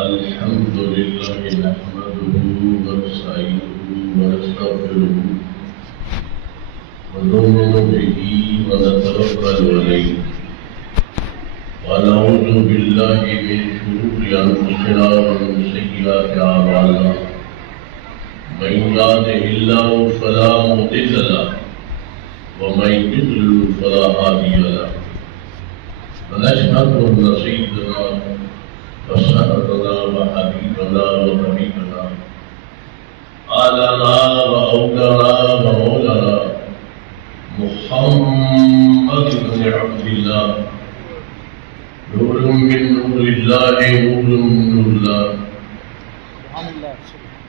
الحمد لله نحمده ونستعينه ونستغفره ونؤمن به ونتوكل عليه ونعوذ بالله من شرور انفسنا ومن سيئات اعمالنا من يهده الله فلا مضل له ومن يضلل فلا هادي له ونشهد ان سيدنا وسندنا وحبيبنا وطبيبنا آلنا وأولنا ومولانا محمد بن عبد الله نور من نور الله نور من نور الله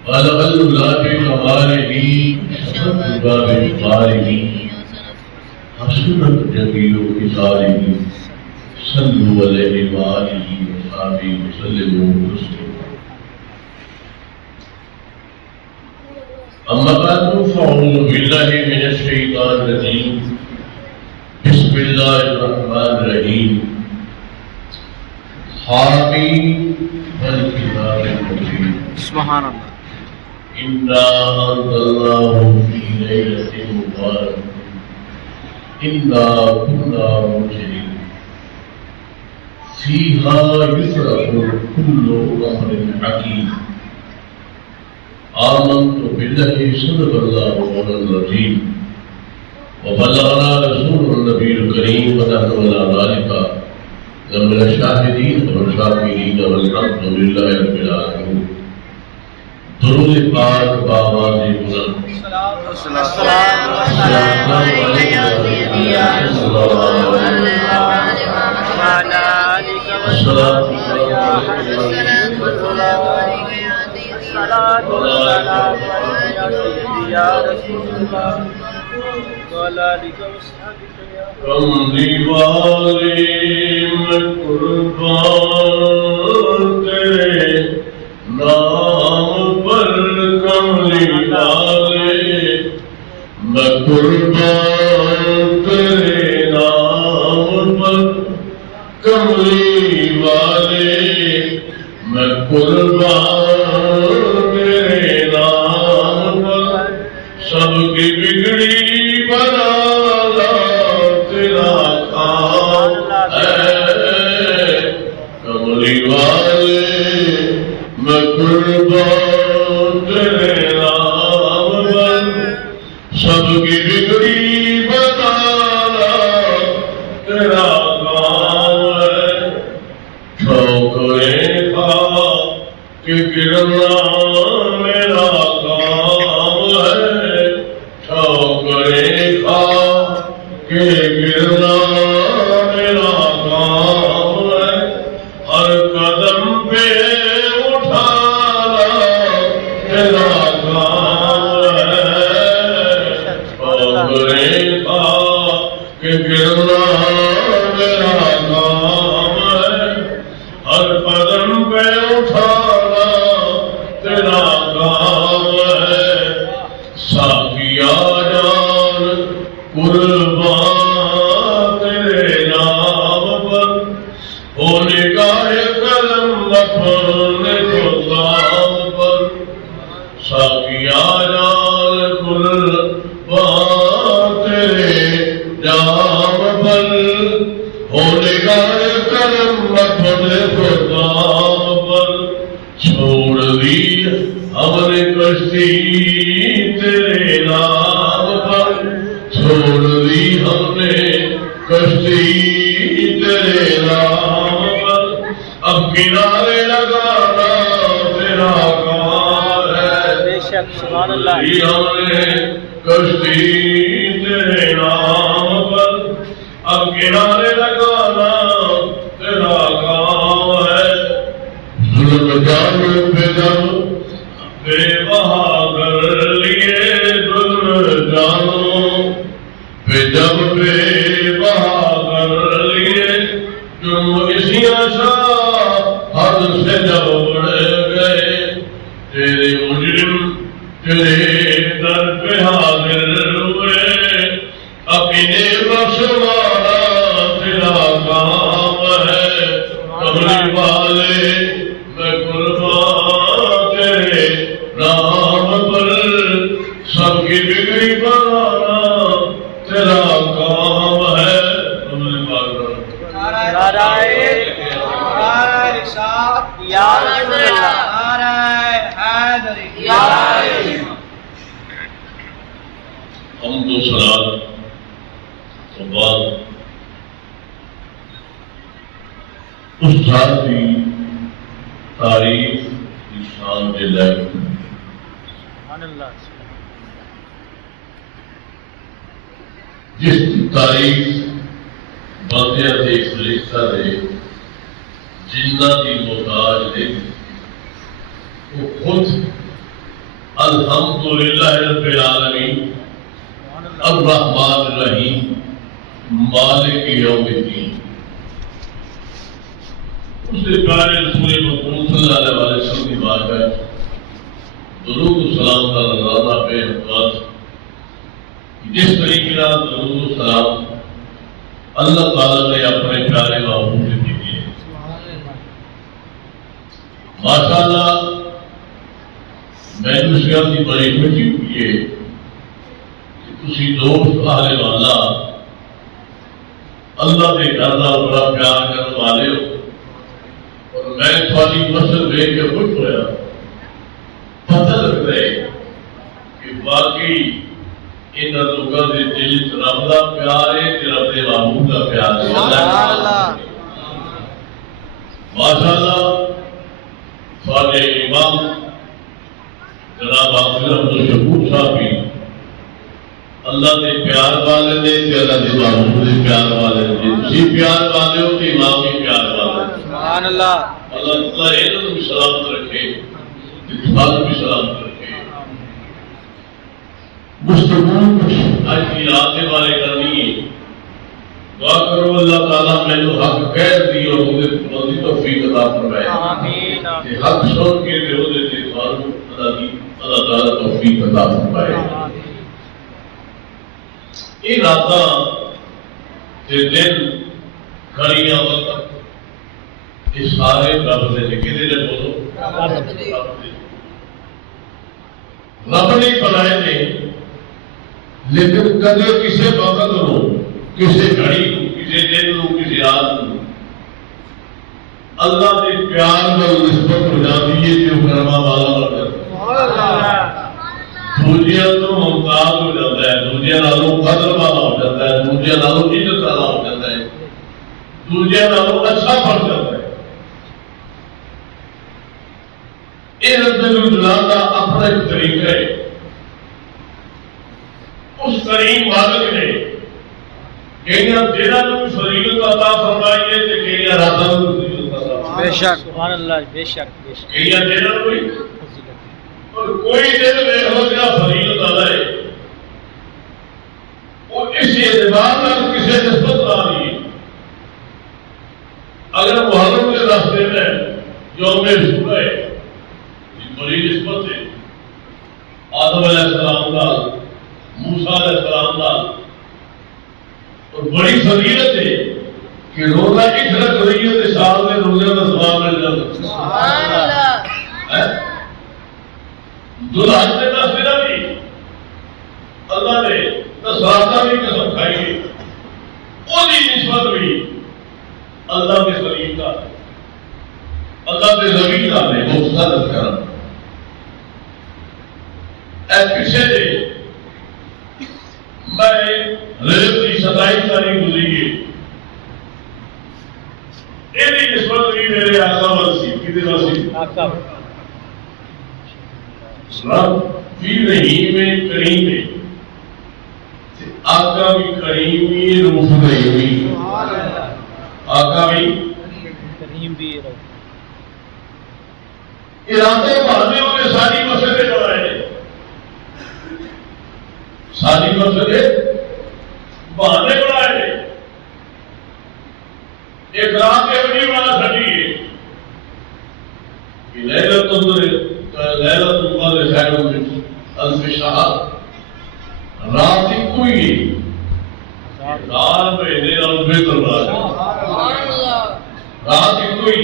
بلغ الله بكماله شرف باب إقباله حسنت جميل خصاله صلوا عليه وآله وصحبه وسلموا تسليما أما بعد فأعوذ بالله من الشيطان الرجيم بسم الله الرحمن الرحيم حامين والكتاب المبين سبحان الله إنا أنزلناه في ليلة مباركة إنا كنا مرسلين فيها يفرق كل أمر حكيم آمنت بالله صدق الله مولانا العظيم وبلغنا رسول النبي الكريم ونحن على ذلك من الشاهدين والشاكرين والحمد لله رب العالمين درود پاک بآواز بلند السلام عليك يا سيدي يا رسول الله وعلى آلك وصحبه يا حبيب الله الصلاة والسلام عليك يا سيدي يا رسول الله وعلى آلك وصحبه يا کملی والے میں قربان تیرے نام پر کملی والے میں قربان تیرے نام پر کملی والے میں قربان تیرے نام پر سب کی بگڑی بنا لا تیرا کام ہے کملی والے میں قربان تیرے نام پر سب کی بگڑی بنا لا تیرا کام ہے ٹھوکریں کھا کہ گرنا میرا کام ہے ٹھوکریں کھا کہ گرنا میرا کام ہے ہر قدم پہ اٹھانا تیرا کام ہے ٹھوکریں کھا کہ گرنا میرا کام ہے ہر قدم پہ اٹھانا تیرا کام ہے ساقیا جان قربان تیرے نام پر ہو نگاہ قلم اپنے خدام پر ساقیا جان قربان تیرے نام پر ہو نگاہ قلم اپنے خدام پر چھوڑ دی ہم نے کشتی تیرے نام پر چھوڑ دی ہم نے کشتی تیرے نام پر اب کنارے لگانا تیرا کام ہے بے شک سبحان اللہ ہم نے کشتی تیرے نام پر اب کنارے لگانا تیرا کام ہے ظلم جان پہ جب بے بہا کر لیے ظلم جانوں پہ جب بے بہا کر لیے تم اسی آشا حد سے جب بڑھ گئے تیرے مجرم تیرے در پہ حاضر ہوئے اپنے بخشوانا تیرا کام ہے کملی والے میں یا رسول اللہ حمد و ثنا تو بعد استاد کی تعریف شان کے لائق سبحان اللہ جس کی تعریف بندے دے فرشتہ دے جنہ کی محتاج نے وہ خود الحمدللہ رب العالمین الرحمن الرحیم مالک یوم الدین اس سے پیارے رسول مکرم صلی اللہ علیہ وسلم کی بات ہے درود و سلام کا نظارہ پہ احتماد جس طریقے کا درود و سلام اللہ تعالیٰ نے اپنے پیارے محبوب سے دیے ماشاءاللہ میں اس گھر کی بڑی خوشی ہوئی ہے کہ تسی دوست اہل والا اللہ کے گھر کا بڑا پیار کرنے والے ہو اور میں تھوڑی مسجد دیکھ کے خوش ہوا پتہ لگ رہے کہ واقعی ان لوگوں کے دل رب کا پیار ہے کہ رب کے محبوب کا پیار ہے ماشاءاللہ سارے امام جناب حافظ عبد الشکور صاحب بھی اللہ کے پیار والے نے کہ اللہ کے محبوب کے پیار والے نے تسی پیار والے ہو کہ امام بھی پیار والے سبحان اللہ اللہ تعالیٰ انہوں بھی سلامت رکھے اتفاق بھی سلامت رکھے گفتگو آج کی رات والے کرنی ہے دعا کرو اللہ تعالیٰ میں تو حق کہہ دی اور مجھے بڑی توفیق عطا فرمائے آمین کہ حق سن کے دیو دیتے اللہ تعالیٰ توفیق عطا فرمائے یہ راتاں کے دن کھڑیاں وقت یہ سارے رب نے لکھے دے بولو رب نے بنائے نے لیکن کدے کسی وقت ہو کسی گھڑی کو کسی دن کو کسی رات کو اللہ کے پیار میں نسبت ہو جاتی ہے جو کرما والا بن جاتا ہے دوجیاں تو ممتاز ہو جاتا ہے دوجیاں نالوں قدر والا ہو جاتا ہے دوجیاں نالوں عزت والا ہو جاتا ہے دوجیاں نالوں اچھا بن جاتا ہے یہ رب الجلال کا اپنا ایک طریقہ ہے اس کریم مالک نے کہیا دینا تو فضیلت عطا فرمائی ہے کہ کہیا راتا تو فضیلت عطا فرمائی بے شک سبحان اللہ بے شک کہیا دینا کوئی اور کوئی دن میں ہو گیا فضیلت عطا ہے اور اس اعتبار میں کسی نسبت نہ دی اگر محرم کے راستے میں یوم صبح ہے بڑی نسبت ہے آدم علیہ السلام کا موسیٰ علیہ السلام کا اور بڑی فضیلت ہے کہ روزہ ایک رکھ رہی ہے سال میں روزے کا ثواب مل جاتا ہے ذوالحج نے نہ دی اللہ نے نصراتہ بھی قسم کھائی ہے وہ نسبت بھی اللہ کے خلیل کا اللہ کے نبی کا نے مختلف کرم اے پیچھے دے میں رجب کی 27 تاریخ گزری ہے یہ نسبت بھی میرے آقا ورسی کتنے ورسی آقا رب بھی رحیم ہے کریم ہے آقا بھی کریم بھی روح رحیم بھی آقا بھی کریم بھی ارادے بہانے ہوئے ساری مسئلے بنائے ساری مسئلے بہانے بنائے ایک رات ایوری والا سٹی ہے کہ لیلۃ القدر خیر من الف شہر رات ہی کوئی رات مہینے اور بہتر رات ہی کوئی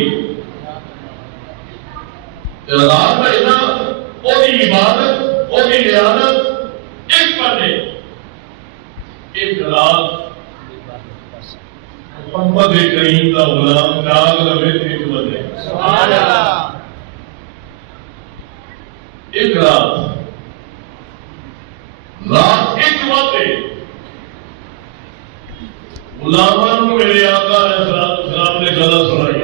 رات مہینہ اور عبادت اور عیادت ایک بنے ایک رات محمد کریم کا غلام جاگ لگے ایک بنے ایک رات ایک باتیں غلامان کو میرے آقا علیہ السلام نے غلط سنائی.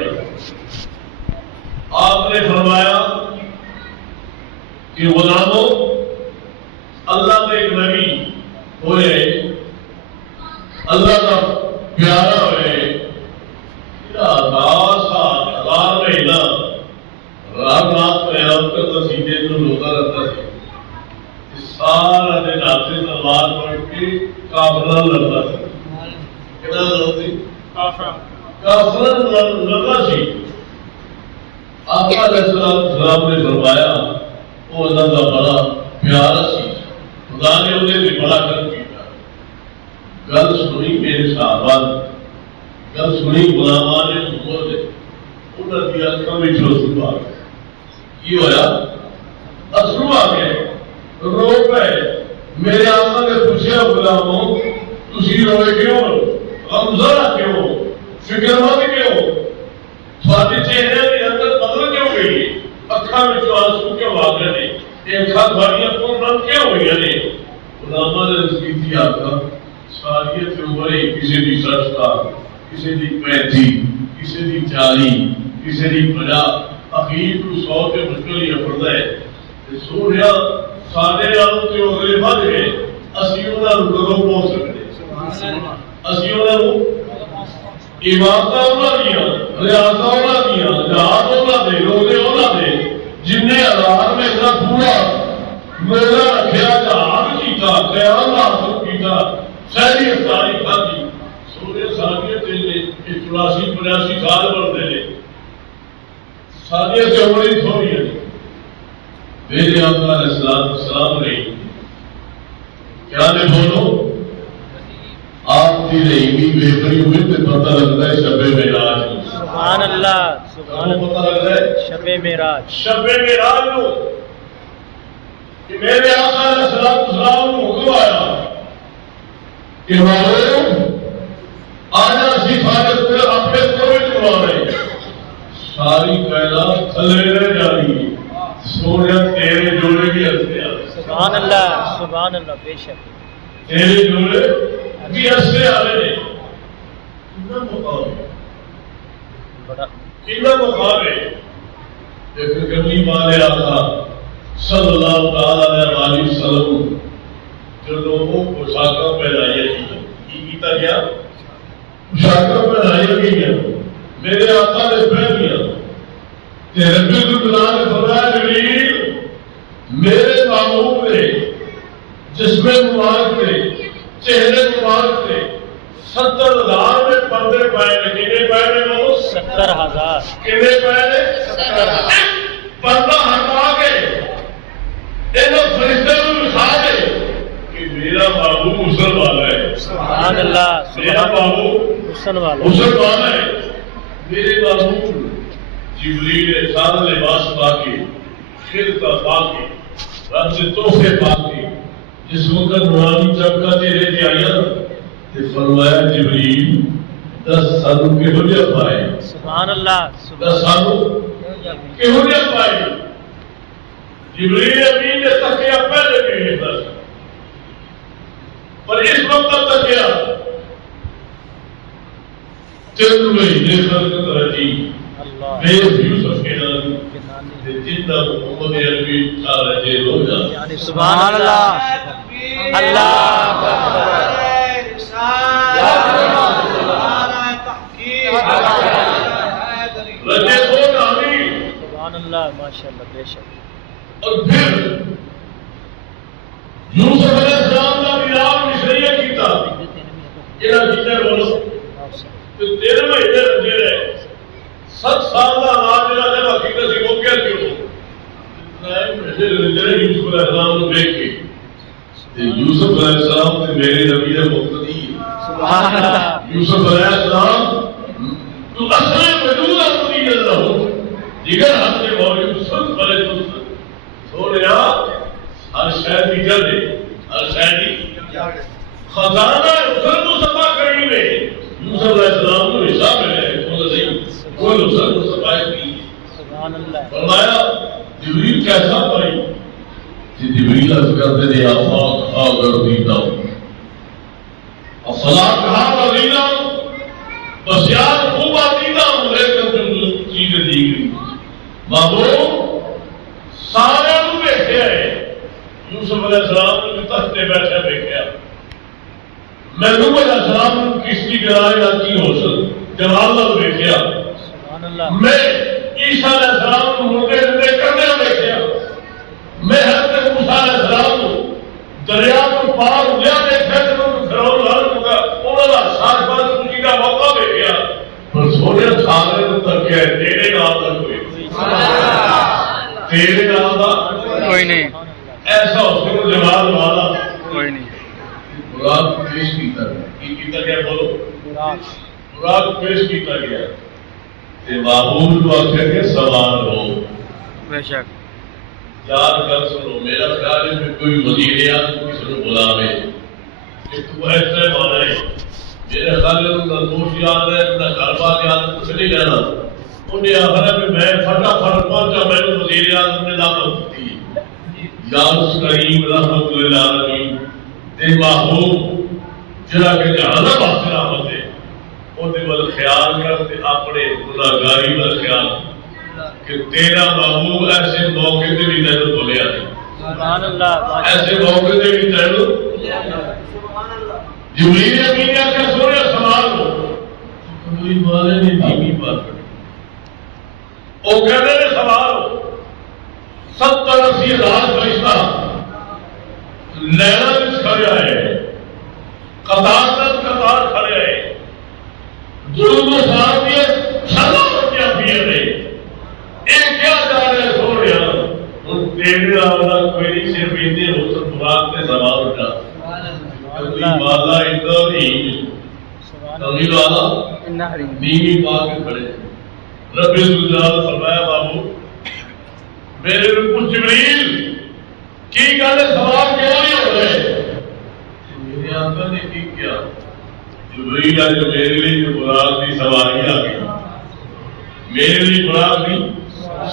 آپ نے فرمایا کہ غلاموں اللہ کے ایک نبی ہوئے اللہ کا پیارا ہوئے 1000 مہینہ رات میں آپ کرتا سی دن تو روتا رہتا سی. سارا دن آپ سے نماز پڑھ کے کافرہ لڑتا تھا. کتنا لڑتی کافرہ لڑتا سی. آقا علیہ السلام نے فرمایا وہ اللہ کا بڑا پیارا سی. خدا نے انہیں بھی بڑا کر کیا. گل سنی میرے صحابہ گل سنی غلامان نے حکومت نے انہوں نے اکھاں وچ آنسو آ گئے. کی ہوا اثرو آ گئے رو پے. میرے آقا نے پوچھا غلاموں تسی روئے کیوں غمزدہ کیوں فکر مند کیوں تھوڑے چہرے کے اندر بدل کیوں گئی اکھاں وچ آنسو کیوں آ گئے نے یہ اکھاں تھوڑیاں کیوں نم کیوں ہوئی نے. غلاماں نے عرض کیتی آقا ساریت عمر کسی دی 60 سال کسی دی 35 کسی دی 40 کسی دی 50 اخیر کو 100 کے مشکل ہی پڑتا ہے. سونیا سارے نالوں تے اگلے بد گئے اسی انہاں نوں کدوں پہنچ سکتے اسی انہاں نوں عبادتاں انہاں دیاں ریاضتاں انہاں دیاں جہاد انہاں دے روزے انہاں دے جن نے ہزار میں اتنا پورا میلہ رکھیا جہاد کیتا قیام حاصل کیتا سہری افطاری کھاتی. سونے ساریاں تے 84 85 سال بڑھتے ہیں ساریاں تے عمر ہی تھوڑی ہے. میرے آقا علیہ السلام نے کیا نے بولو آپ کی رحیمی بہتری ہوئی تو پتہ لگتا ہے شب معراج. سبحان اللہ سبحان اللہ. پتہ لگتا ہے شب معراج کو کہ میرے آقا علیہ السلام کو حکم آیا کہ مالو آج اسی فارغ پہ اپنے کوئی چلا رہے ساری کائنات تھلے رہ جا رہی ہے. سونے تیرے جوڑے بھی ہنستے ہیں. سبحان اللہ سبحان اللہ. بے شک تیرے جوڑے بھی ہنستے آ رہے ہیں. کتنا مقام ہے کتنا مقام ہے. لیکن کبھی مالے آقا صلی اللہ تعالی علیہ وسلم جو لوگوں کو پوشاکاں پہنائی کی کیتا گیا پوشاکاں پہنائی گئی میرے آقا نے پہن لیا. رب العزت نے فرمایا جبریل میرے محبوب نے جسم مبارک نے چہرے مبارک نے 70,000 میں پردے پائے نے. کتنے پائے نے لوگ 70,000. کتنے پائے نے 70,000. پردہ ہٹا کے انہوں فرشتے کو دکھا دے کہ میرا محبوب حسن والا ہے. سبحان اللہ. میرا محبوب حسن والا ہے. میرے محبوب جبریل نے سارا لباس پا کے خلقہ پا کے رب سے تحفے پا کے جس وقت نورانی چمکا چہرے پہ آیا تو فرمایا جبریل 10 سالوں کے ہو جا پائے. سبحان اللہ. 10 سالوں کے ہو جا پائے. جبریل امین نے تکیا پہلے بھی نہیں تھا پر اس وقت تک کیا 3 مہینے خلق رجی بیس یوسف کے نام جتنا محمد عربی سارا جیل ہو جا. سبحان اللہ. اللہ رجے ہو کہانی. سبحان اللہ ماشاء اللہ. بے شک. اور پھر یوسف علیہ السلام کا میلاد مصریہ کیتا یہ کتنے بولو تو 13 مہینے رجے رہے 7 سال کا آج جب حقیقت سے وہ کیا کیوں یوسف علیہ السلام کو دیکھ کے یوسف علیہ السلام نے میرے نبی نے مقتدی یوسف علیہ السلام تو اصل وجود اپنی اللہ ہو دیگر ہم نے موجود سب بڑے دوست سونے ہر شہر کی جل ہے ہر شہر کی خزانہ حسن کو صفا کرنی میں یوسف علیہ السلام کو حساب ملے کوئی حسن کو صفائی کی. فرمایا جبریل کیسا پائی جبریل عرض کرتے تھے آفاق آگر دیتا ہوں الصلاۃ کہا دیتا ہوں بس یار خوب دیتا ہوں لیکن جو چیزیں دی گئی محبوب سارے کو دیکھے آئے یوسف علیہ السلام نے تختے بیٹھے دیکھا میں نوح علیہ السلام نے کشتی گرائے نہ کی ہو سک جمال نہ دیکھا میں عیسیٰ علیہ السلام کو مردے زندے کرنے دیکھا میں حضرت موسیٰ علیہ السلام کو دریا کو پار ہو گیا دیکھا جب ان فرعون لعنت ہوگا انہوں نے ساتھ بات سنی کا موقع دیکھا پر سونے سارے تک کیا ہے تیرے نام کا کوئی تیرے نام کا کوئی نہیں ایسا اس کو جواب والا کوئی نہیں مراد پیش کیتا گیا بولو مراد پیش کیتا گیا کہ معبود کو آخر کے سوال ہو بے شک یاد کر سنو میرا خیال ہے کہ کوئی وزیر اعظم کسی کو بلاوے کہ تو ایسے مانا ہے میرے خیال ہے انہوں نے دوست یاد ہے انہوں نے گھر بات یاد کچھ نہیں کہنا انہیں آخر ہے کہ میں فٹافٹ پہنچا میں نے وزیر اعظم نے دعوت دی یا اس کریم رحمت للعالمین تے محبوب جڑا کہ جہاں واسطے رحمت ہے اودے ول خیال کر تے اپنے گناہگاری ول خیال کہ تیرا محبوب ایسے موقع تے بھی تینوں بولیا سبحان اللہ ایسے موقع تے بھی تینوں جبریل امین نے آخیا سونے سوال ہو کوئی والے نے دھیمی بات کری وہ کہتے ہیں سوال ہو 70-80 ہزار فرشتہ لینا بھی کھڑے آئے قطار تک قطار کھڑے آئے ظلم و صاحب یہ چھلا ہو کیا پیے رہے ایک کیا جا رہے سو رہا ان تیرے آولا کوئی نہیں صرف اندے حسن مراد نے زمان اٹھا کوئی والا ادھر نہیں تغیر والا نیمی پاک کے کھڑے رب الجلال فرمایا بابو میرے کچھ جبریل کی گل سوال کیوں نہیں ہو رہے میرے آقا نے کی کیا جبریل آج میرے لیے جو مراد کی سواری آ گئی میرے لیے مراد کی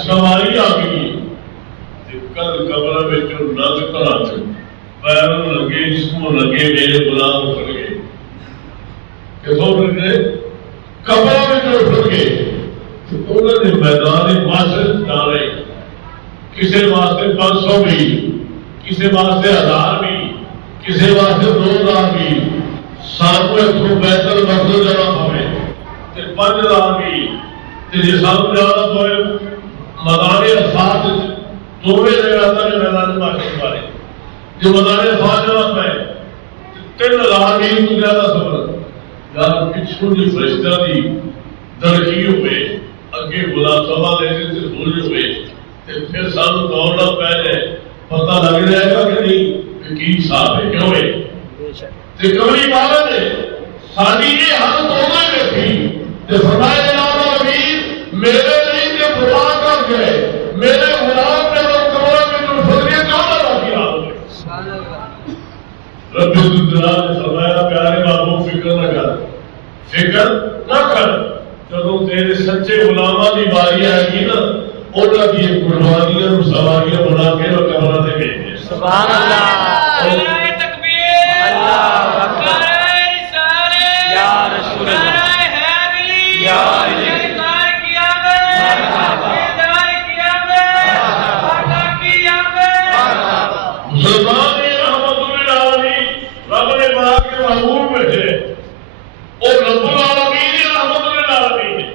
سواری آ گئی کل قبر میں جو نگ کرا پیروں لگے جسموں لگے میرے غلام اٹھ گئے کتوں اٹھ گئے قبر میں جو اٹھ گئے انہوں نے میدان معاشرت ڈالے کسی واسطے 500 بھی کسی واسطے 1000 بھی کسی واسطے 2000 بھی سانو اتوں بہتر مقصد جمع ہوئے 5000 بھی جی سانو زیادہ ہوئے مدارے افات دوڑے رہے آتا ہے میدان معاشرت بارے جو مدارے افات جمع پائے 3000 بھی تو زیادہ سفر یار پچھوں جو فرشتہ دی درکی ہوئے اگے غلام صاحب لینے سے بھول ہوئے پھر سانو دوڑنا پہلے پتہ لگ جائے گا کہ نہیں کی صاحب ہے کیوں ہے تے کبھی بابا نے ساری یہ حالت ہونے میں تھی تے فرمایا جناب امیر میرے لیے کہ دعا کر گئے میرے غلام نے وہ کمرے میں جو فضلی کیوں نہ رکھی رب الجلال نے فرمایا پیارے محبوب فکر نہ کر فکر نہ کر جب تیرے سچے غلاماں دی باری آئے گی نا انہاں کی قربانیاں سواریاں بنا کے وہ قبراں تے بھیجے سبحان اللہ نعرہ تکبیر اللہ اکبر نعرہ رسالت یا رسول اللہ نعرہ حیدری یا علی انکار کیا میں ادار کیا میں آقا کیا میں مسلمان رحمت للعالمین رب نے بنا کے محبوب بیٹھے اور رب العالمین رحمت للعالمین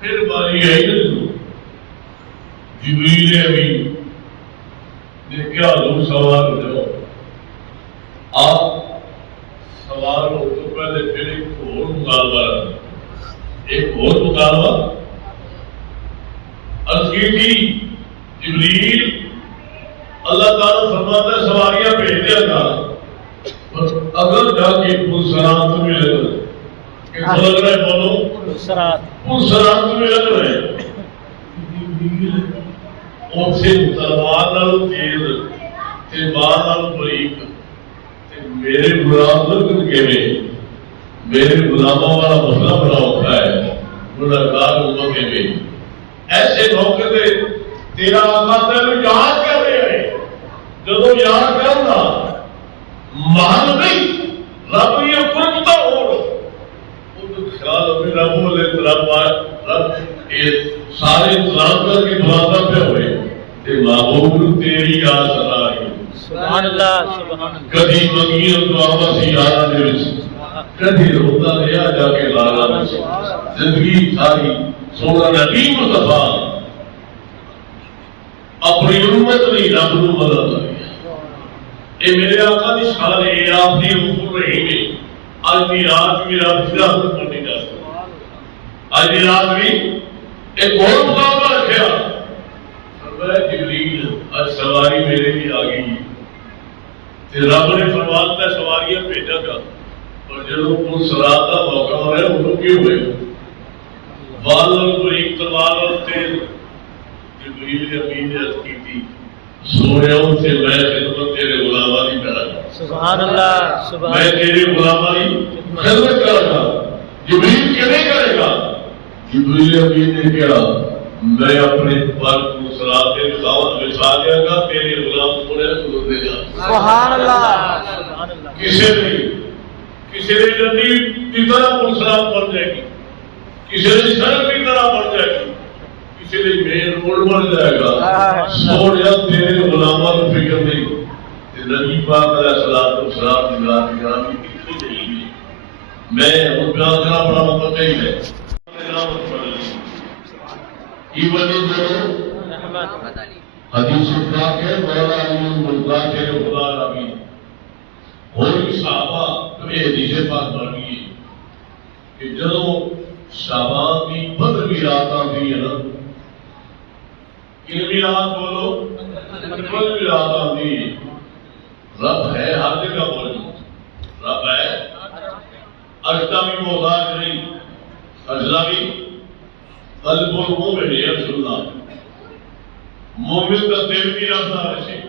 پھر باری آئی جبریل امین نے کیا حضور سوال ہو جاؤ آپ سوال ہو تو پہلے پھر ایک اور مطالبہ ایک اور مطالبہ عرض کی تھی جبریل اللہ تعالیٰ فرماتا ہے سواریاں بھیج دیا تھا اگر جا کے پل سلام تمہیں لگ رہے کہ لگ رہے بولو سرات پل سلام تمہیں لگ رہے ان سے تلوار نالوں تیز تے بار نالوں بریک تے میرے غلام لگن کے میں میرے غلاموں والا مسئلہ بڑا ہوتا ہے گناہگار امت کے میں ایسے موقع پہ تیرا آقا تینوں یاد کر رہے ہیں جب یاد کرنا محل نہیں رب یہ قربتا ہو خیال ہوگی رب بولے رب سارے انتظام کر کے بلاتا پہ ہوئے تے محبوب تیری یاد سنا رہی سبحان اللہ سبحان اللہ کدی منگی دعا سی یاد دے وچ کدی روتا رہا جا کے لالا زندگی ساری سونا نبی مصطفیٰ اپنی امت نہیں رب نو مدد آئی اے میرے آقا دی شان ہے اے آپ دی حکم رہی میں آج دی رات بھی رب کی رحمت کرنی جاتا آج دی رات بھی ایک اور مقابلہ رکھا فرمایا جبریل آج سواری میرے بھی آ گئی تے رب نے فرمایا سواریاں بھیجا گا اور جدوں کو صلات دا موقع ہو رہا ہے انہوں کی ہوئے والل بریک تلوار اور تیز جبریل امین نے عرض کی تھی سوریوں سے میں خدمت تیرے غلامہ نہیں کرا گا سبحان اللہ سبحان میں تیرے غلامہ نہیں خدمت کرا گا جبریل کیوں کرے گا جبریل امین نے کہا میں اپنے پر کو صلات دعوت بچا دیا گا تیرے غلام تھوڑے گزر دے گا سبحان اللہ سبحان اللہ کسی نے جنی کی طرح کو سلام پڑ جائے گی کسی نے سڑک کی طرح پڑ جائے گی کسی نے مین روڈ بن جائے گا سوڑیا تیرے غلامہ کو فکر نہیں نبی پاک علیہ الصلوۃ والسلام کی ذات گرامی کتنی نہیں ہے میں ان کا ذرا بڑا مطلب نہیں ہے ایون جو حدیث پاک ہے مولا علی مرضا کے خدا ربی اور صحابہ یہ حدیث پاک بن گئی کہ جدوں شعبان کی بدر کی رات آتی ہے نا کتنی رات بولو بدر کی رات آتی ہے رب ہے ہر جگہ موجود رب ہے اجزا بھی محتاج نہیں اجزا بھی قلب المومن یرس اللہ مومن کا دل بھی رب کا عرش ہے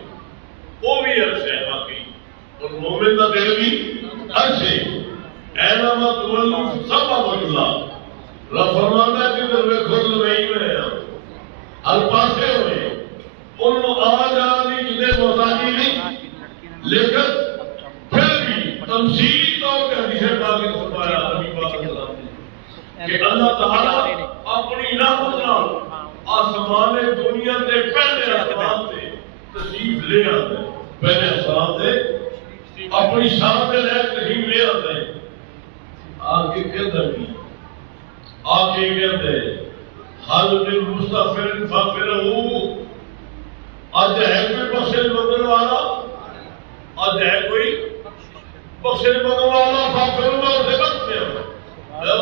وہ بھی عرش ہے باقی اور مومن کا دل بھی عرش ہے اینما تولوا ثم وجه اللہ رب فرماتا ہے جدھر میں خود نہیں میں ہر پاسے ہوئے ان آ جانی جنہیں محتاجی نہیں لیکن پھر بھی تمثیلی طور پہ حدیث پاک میں فرمایا نبی پاک صلی اللہ علیہ وسلم کہ اللہ تعالی اپنی رحمت نال آسمان دنیا کے پہلے آسمان سے تشریف لے آتے ہیں پہلے آسمان سے اپنی شان میں رہ تشریف لے آتے ہیں آگے کہتا بھی آگے کہتے ہیں حل من مستغفر فاغفرہ آج ہے کوئی بخشش مانگنے والا آج ہے کوئی بخشش مانگنے والا فاغفرہ میں اسے بخشتے ہیں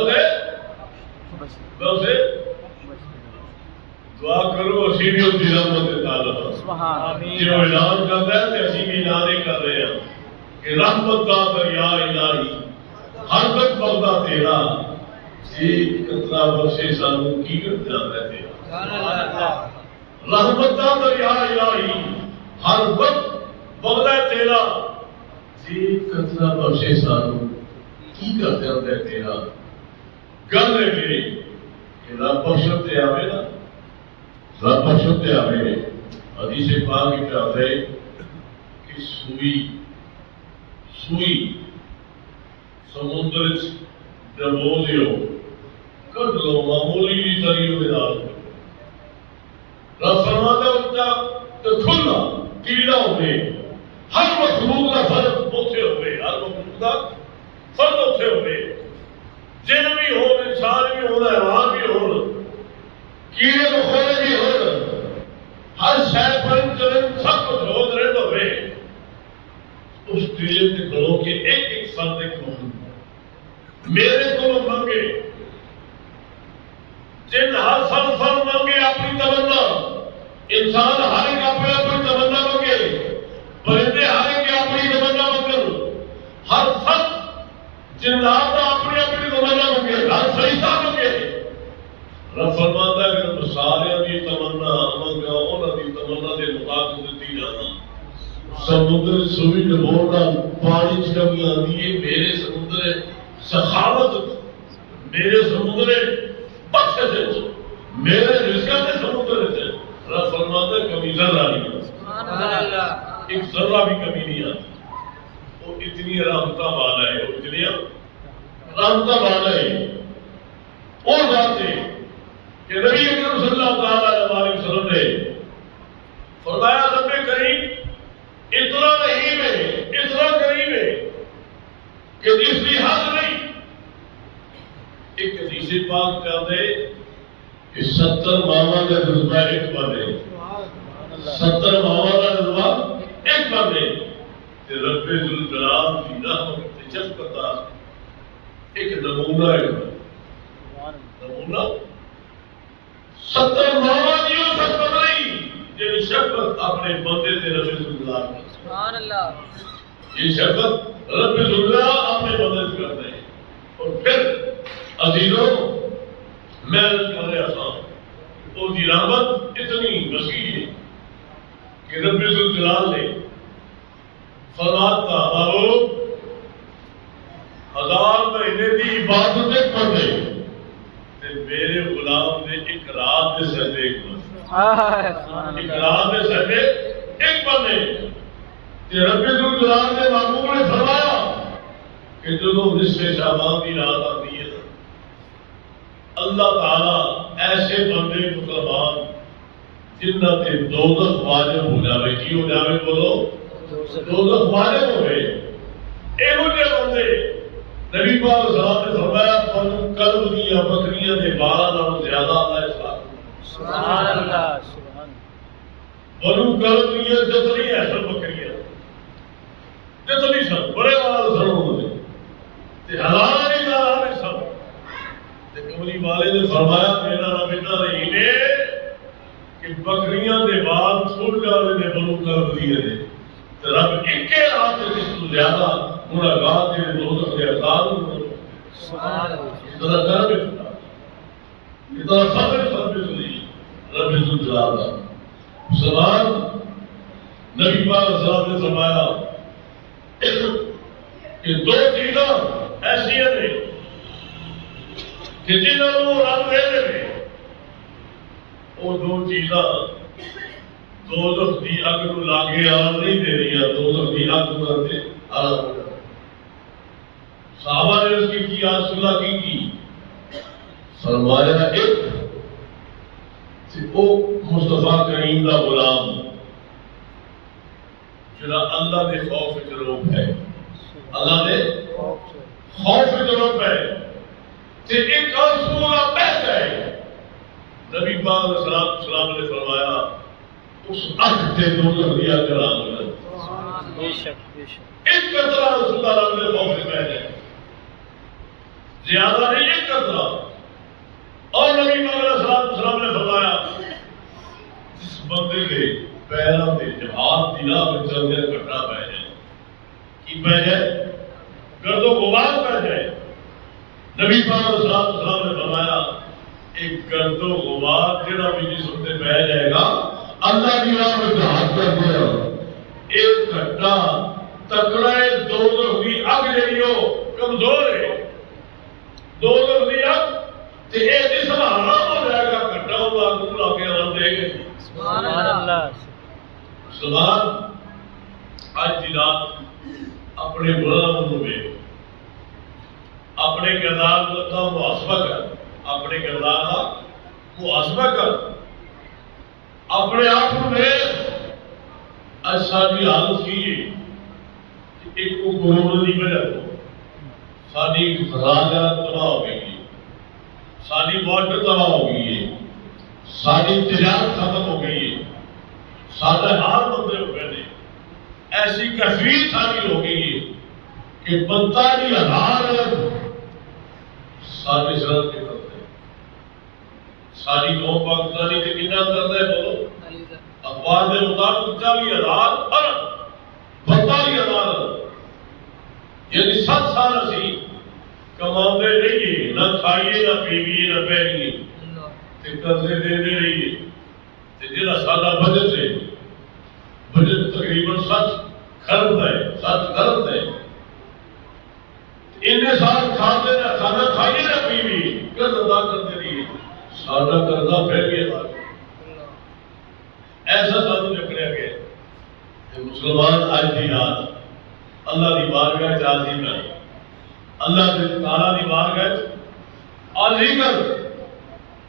میں اسے دعا کرو اسی بھی ہوتی رحمت تعالی جو اعلان کرتا ہے تو اسی بھی اعلان کر رہے ہیں کہ رحمت کا دریا الہی ہر وقت بغدہ تیرا ایک قطرہ بخشے سانو کی کر جاتا ہے تیرا رحمت کا دریا الہی ہر وقت بغدہ تیرا ایک قطرہ بخشے سانو کی کر جاتا ہے تیرا گل ہے میری کہ رب بخشتے آوے نا رب بخشتے آوے حدیث پاک میں کہتا ہے کہ سوئی سمندر ڈبو دیو کٹ لو معمولی بھی تریو کے نال رب فرماتا ہے کہ کھلا کیڑا ہوئے ہر مخلوق کا فرد اوتھے ہوئے ہر مخلوق کا فرد اوتھے ہوئے جن بھی ہو انسان بھی ہو حیوان بھی ہو کیڑے مکوڑے بھی ہو ہر شے پر چلن سب کچھ ہو رہے ہوئے اس کیڑے کے گھروں کے ایک ایک فرد ایک مخلوق میرے کو مانگے جن ہر فن مانگے اپنی تمنا انسان ہر ایک اپنی تمنا مانگے پرندے ہر ایک اپنی تمنا مانگے ہر فن جنات اپنی اپنی تمنا مانگے ہر فرشتہ مانگے رب فرماتا ہے کہ سارے دی تمنا منگا انہاں دی تمنا دے مطابق دتی جانا سمندر سوئی ڈبوڑا پانی چ کمی آندی ہے میرے سمندر سخاوت میرے سمندر بخشش میرے رزق کے سمندر سے رب فرماتا ہے کمی ذرہ نہیں سبحان اللہ ایک ذرہ بھی کمی نہیں آتی. وہ اتنی رحمتہ والا ہے, وہ اتنی رحمتہ والا ہے. اور بات ہے کہ نبی اکرم صلی اللہ تعالیٰ علیہ وسلم نے فرمایا رب کریم اتنا رحیم ہے, اتنا کریم ہے کہ جس کی حد نہیں. ایک حدیث پاک کہتے کہ 70 ماما کا جذبہ ایک بنے, 70 ماما کا جذبہ ایک بنے. رب ذوالجلال کی رحمت شفقت ایک نمونہ ہے. نمونہ 70 ماما کی شفقت نہیں, یہ شفقت اپنے بندے سے رب ذوالجلال کی. سبحان اللہ. یہ شفقت رب ذوالجلال اپنے بندے سے کرتے ہیں. اور پھر عزیزوں میں کر رہا تھا وہ کی رحمت اتنی وسیع ہے کہ رب ذوالجلال نے فرماتا بابو 1000 مہینے کی عبادتیں کر دے میرے غلام نے ایک رات میں سجدے ایک رات میں سجدے ایک بندے. رب ذوالجلال نے محبوب نے فرمایا کہ جو نصف شعبان کی رات آتی ہے اللہ تعالیٰ ایسے بندے مسلمان جنہ کے دوزخ واجب ہو جاوے. کی ہو جاوے بولو؟ دوزخ واجب ہو گئے. ایہو جے بندے نبی پاک صلی اللہ علیہ وسلم نے فرمایا پنو قلب دیا بکریاں دے 12 نالوں زیادہ اللہ اصلاح. سبحان اللہ. سبحان پنو قلب دیا جتنی احسن بکریاں جتنی سن بڑے والا سن ہونے تے ہزار نہیں ہزار سن. کملی والے نے فرمایا میرا رب اتنا رحیم ہے کہ بکریاں دے بعد چھوڑ جاوے نے بنو قلب دیے نے رب ایکے رات سے جس کو زیادہ گناہگار کے دوزخ کے عذاب میں. سبحان اللہ. اتنا کرم ہے, اتنا صبر سنی رب ذوالجلال کا. سبحان نبی پاک صلی اللہ علیہ وسلم نے فرمایا کہ 2 چیزاں ایسی ہیں کہ جنہوں کو رب دے دے وہ 2 چیزاں دوزخ دی اگ نو لاگے آن نہیں دے رہی. دوزخ دی اگ کرتے آرام. صحابہ نے اس کی رسول اللہ کی فرمایا ایک وہ مصطفیٰ کریم کا غلام جڑا اللہ دے خوف جروب ہے, اللہ دے خوف جروب ہے تے ایک رسول بہ جائے. نبی پاک علیہ السلام نے فرمایا اس اگ سے دوزخ دیا کرام ہے. بے شک بے شک. ایک قطرہ رسول اللہ نے خوف سے بہ جائے, زیادہ نہیں ایک قطرہ. اور نبی پاک علیہ السلام نے فرمایا جس بندے کے پیروں کے جہاد دی راہ میں چل گیا کٹا پہ جائے. کی پہ جائے؟ گرد و غبار پہ جائے. نبی پاک علیہ السلام نے فرمایا ایک گرد و غبار جڑا بھی جسم سے بہ جائے گا اللہ کی راہ میں جہاد کر دیا. ایک گھٹا تکڑا دوزخ دی اگ جڑی ہو کمزور ہے. دوزخ دی اگ تے اے جسم حرام ہو جائے گا. گھٹا ہوا کو لا کے آرام دے گے. سبحان اللہ. سبحان. آج دی رات اپنے غلاموں میں اپنے کردار کا محاسبہ کر, اپنے کردار کا محاسبہ کر, اپنے آپ میں ساری حالت کی ایک کو کورونا کی وجہ تو ساری راجہ تباہ ہو گئی, ساری واٹر تباہ ہو گئی ہے, ساری تجارت ختم ہو گئی ہے, سارے حال بندے ہو گئے. ایسی کثیر ساری ہو گئی ہے کہ 45,000 ساری سرحد کے کرتے ہیں. ساری قوم پاکستانی کے کتنا کرتا ہے بولو؟ اخبار کے مطابق 40,000 ارب 42,000 یعنی 7 سال اسی کماتے رہیے, نہ کھائیے نہ پیویے نہ پہنیے, قرضے دیتے رہیے. جہاں سارا بجٹ ہے, بجٹ تقریباً 7 خرب ہے, 7 خرب ہے. ان سال کھاتے نہ کھانا کھائیے نہ پیویے, قرض ادا کرتے رہیے. سارا قرضہ پھیل گیا. ایسا سانو چکریا گیا. کہ مسلمان آج کی رات اللہ کی بارگاہ عاجزی کر، اللہ تعالیٰ کی بارگاہ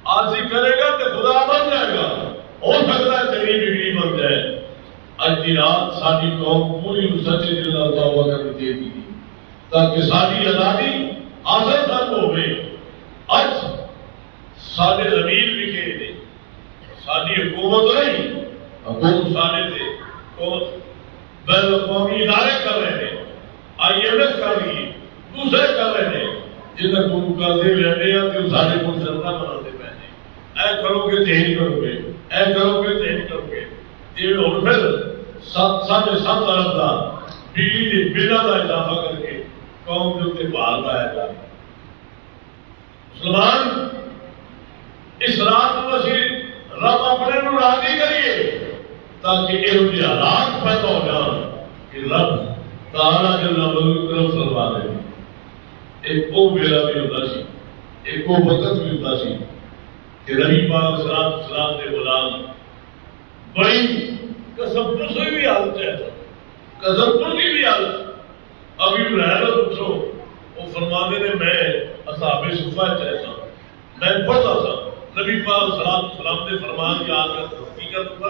عاجزی کرے گا تو خدا بن جائے گا. ہو سکتا ہے تیری بگڑی بن جائے. اج کی رات ساری قوم پوری سچے دل نال توبہ کرنی چاہیے تاکہ ساری آزادی حاصل تک ہوئے. اج سارے زمین لکھے نے، ساری حکومت نہیں، حکومت سارے تھے بین الاقوامی ادارے کر رہے ہیں، IMF کر رہی ہے، دوسرے کر رہے ہیں، جنہیں کو کرتے لینے ہیں تو سارے کو سردا بناتے پہ ہیں. اے کرو گے تو نہیں کرو گے، اے کرو گے تو نہیں کرو گے. یہ اور پھر 7.5 ارب کا بجلی کے بلوں کا اضافہ کر کے قوم کے اتنے بھار پایا جا. مسلمان اس رات کو اسی رب اپنے نو راضی کریے تاکہ یہ حالات پیدا ہو جان کہ رب تعالیٰ جل وعلا فرما دے. ایک وہ ویلا بھی ہوتا سی، ایک وہ وقت بھی ہوتا سی کہ نبی پاک صلی اللہ علیہ وسلم کے غلام بڑی کسبر سے بھی حالت ہے، کسبر کی بھی حالت. ابھی رہنا پوچھو وہ فرمانے نے میں اصحاب صفہ چاہتا میں پڑھتا تھا نبی پاک صلی اللہ علیہ وسلم نے فرمان یاد کر کی کرتا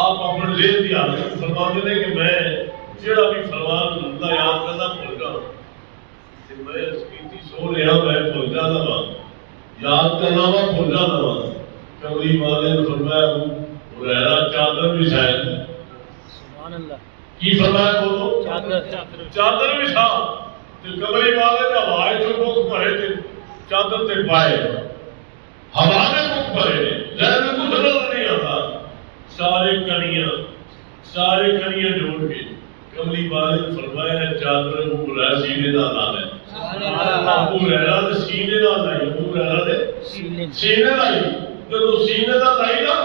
آپ اپنے ذہن کی حالت فرمانے نے کہ میں جڑا بھی فرمان اللہ یاد کرنا بھول جاؤں میں اسکیتی سو رہا میں بھول جانا وا یاد کرنا وا بھول جانا وا. کمری والے نے فرمایا ہریرہ چادر بھی شاید سبحان اللہ کی فرمایا بولو چادر بھی شاہ کمری والے نے ہوائے جو بک بھرے تھے چادر تے پائے ہوا نے بک بھرے ذہن میں کچھ نظر نہیں آتا. سارے کنیاں جوڑ کے کملی والے نے فرمایا چادر ابو ہریرہ سینے نال لا لے. ابو ہریرہ نے سینے نال لائی، ابو ہریرہ نے سینے لائی. جب سینے نال لائی نا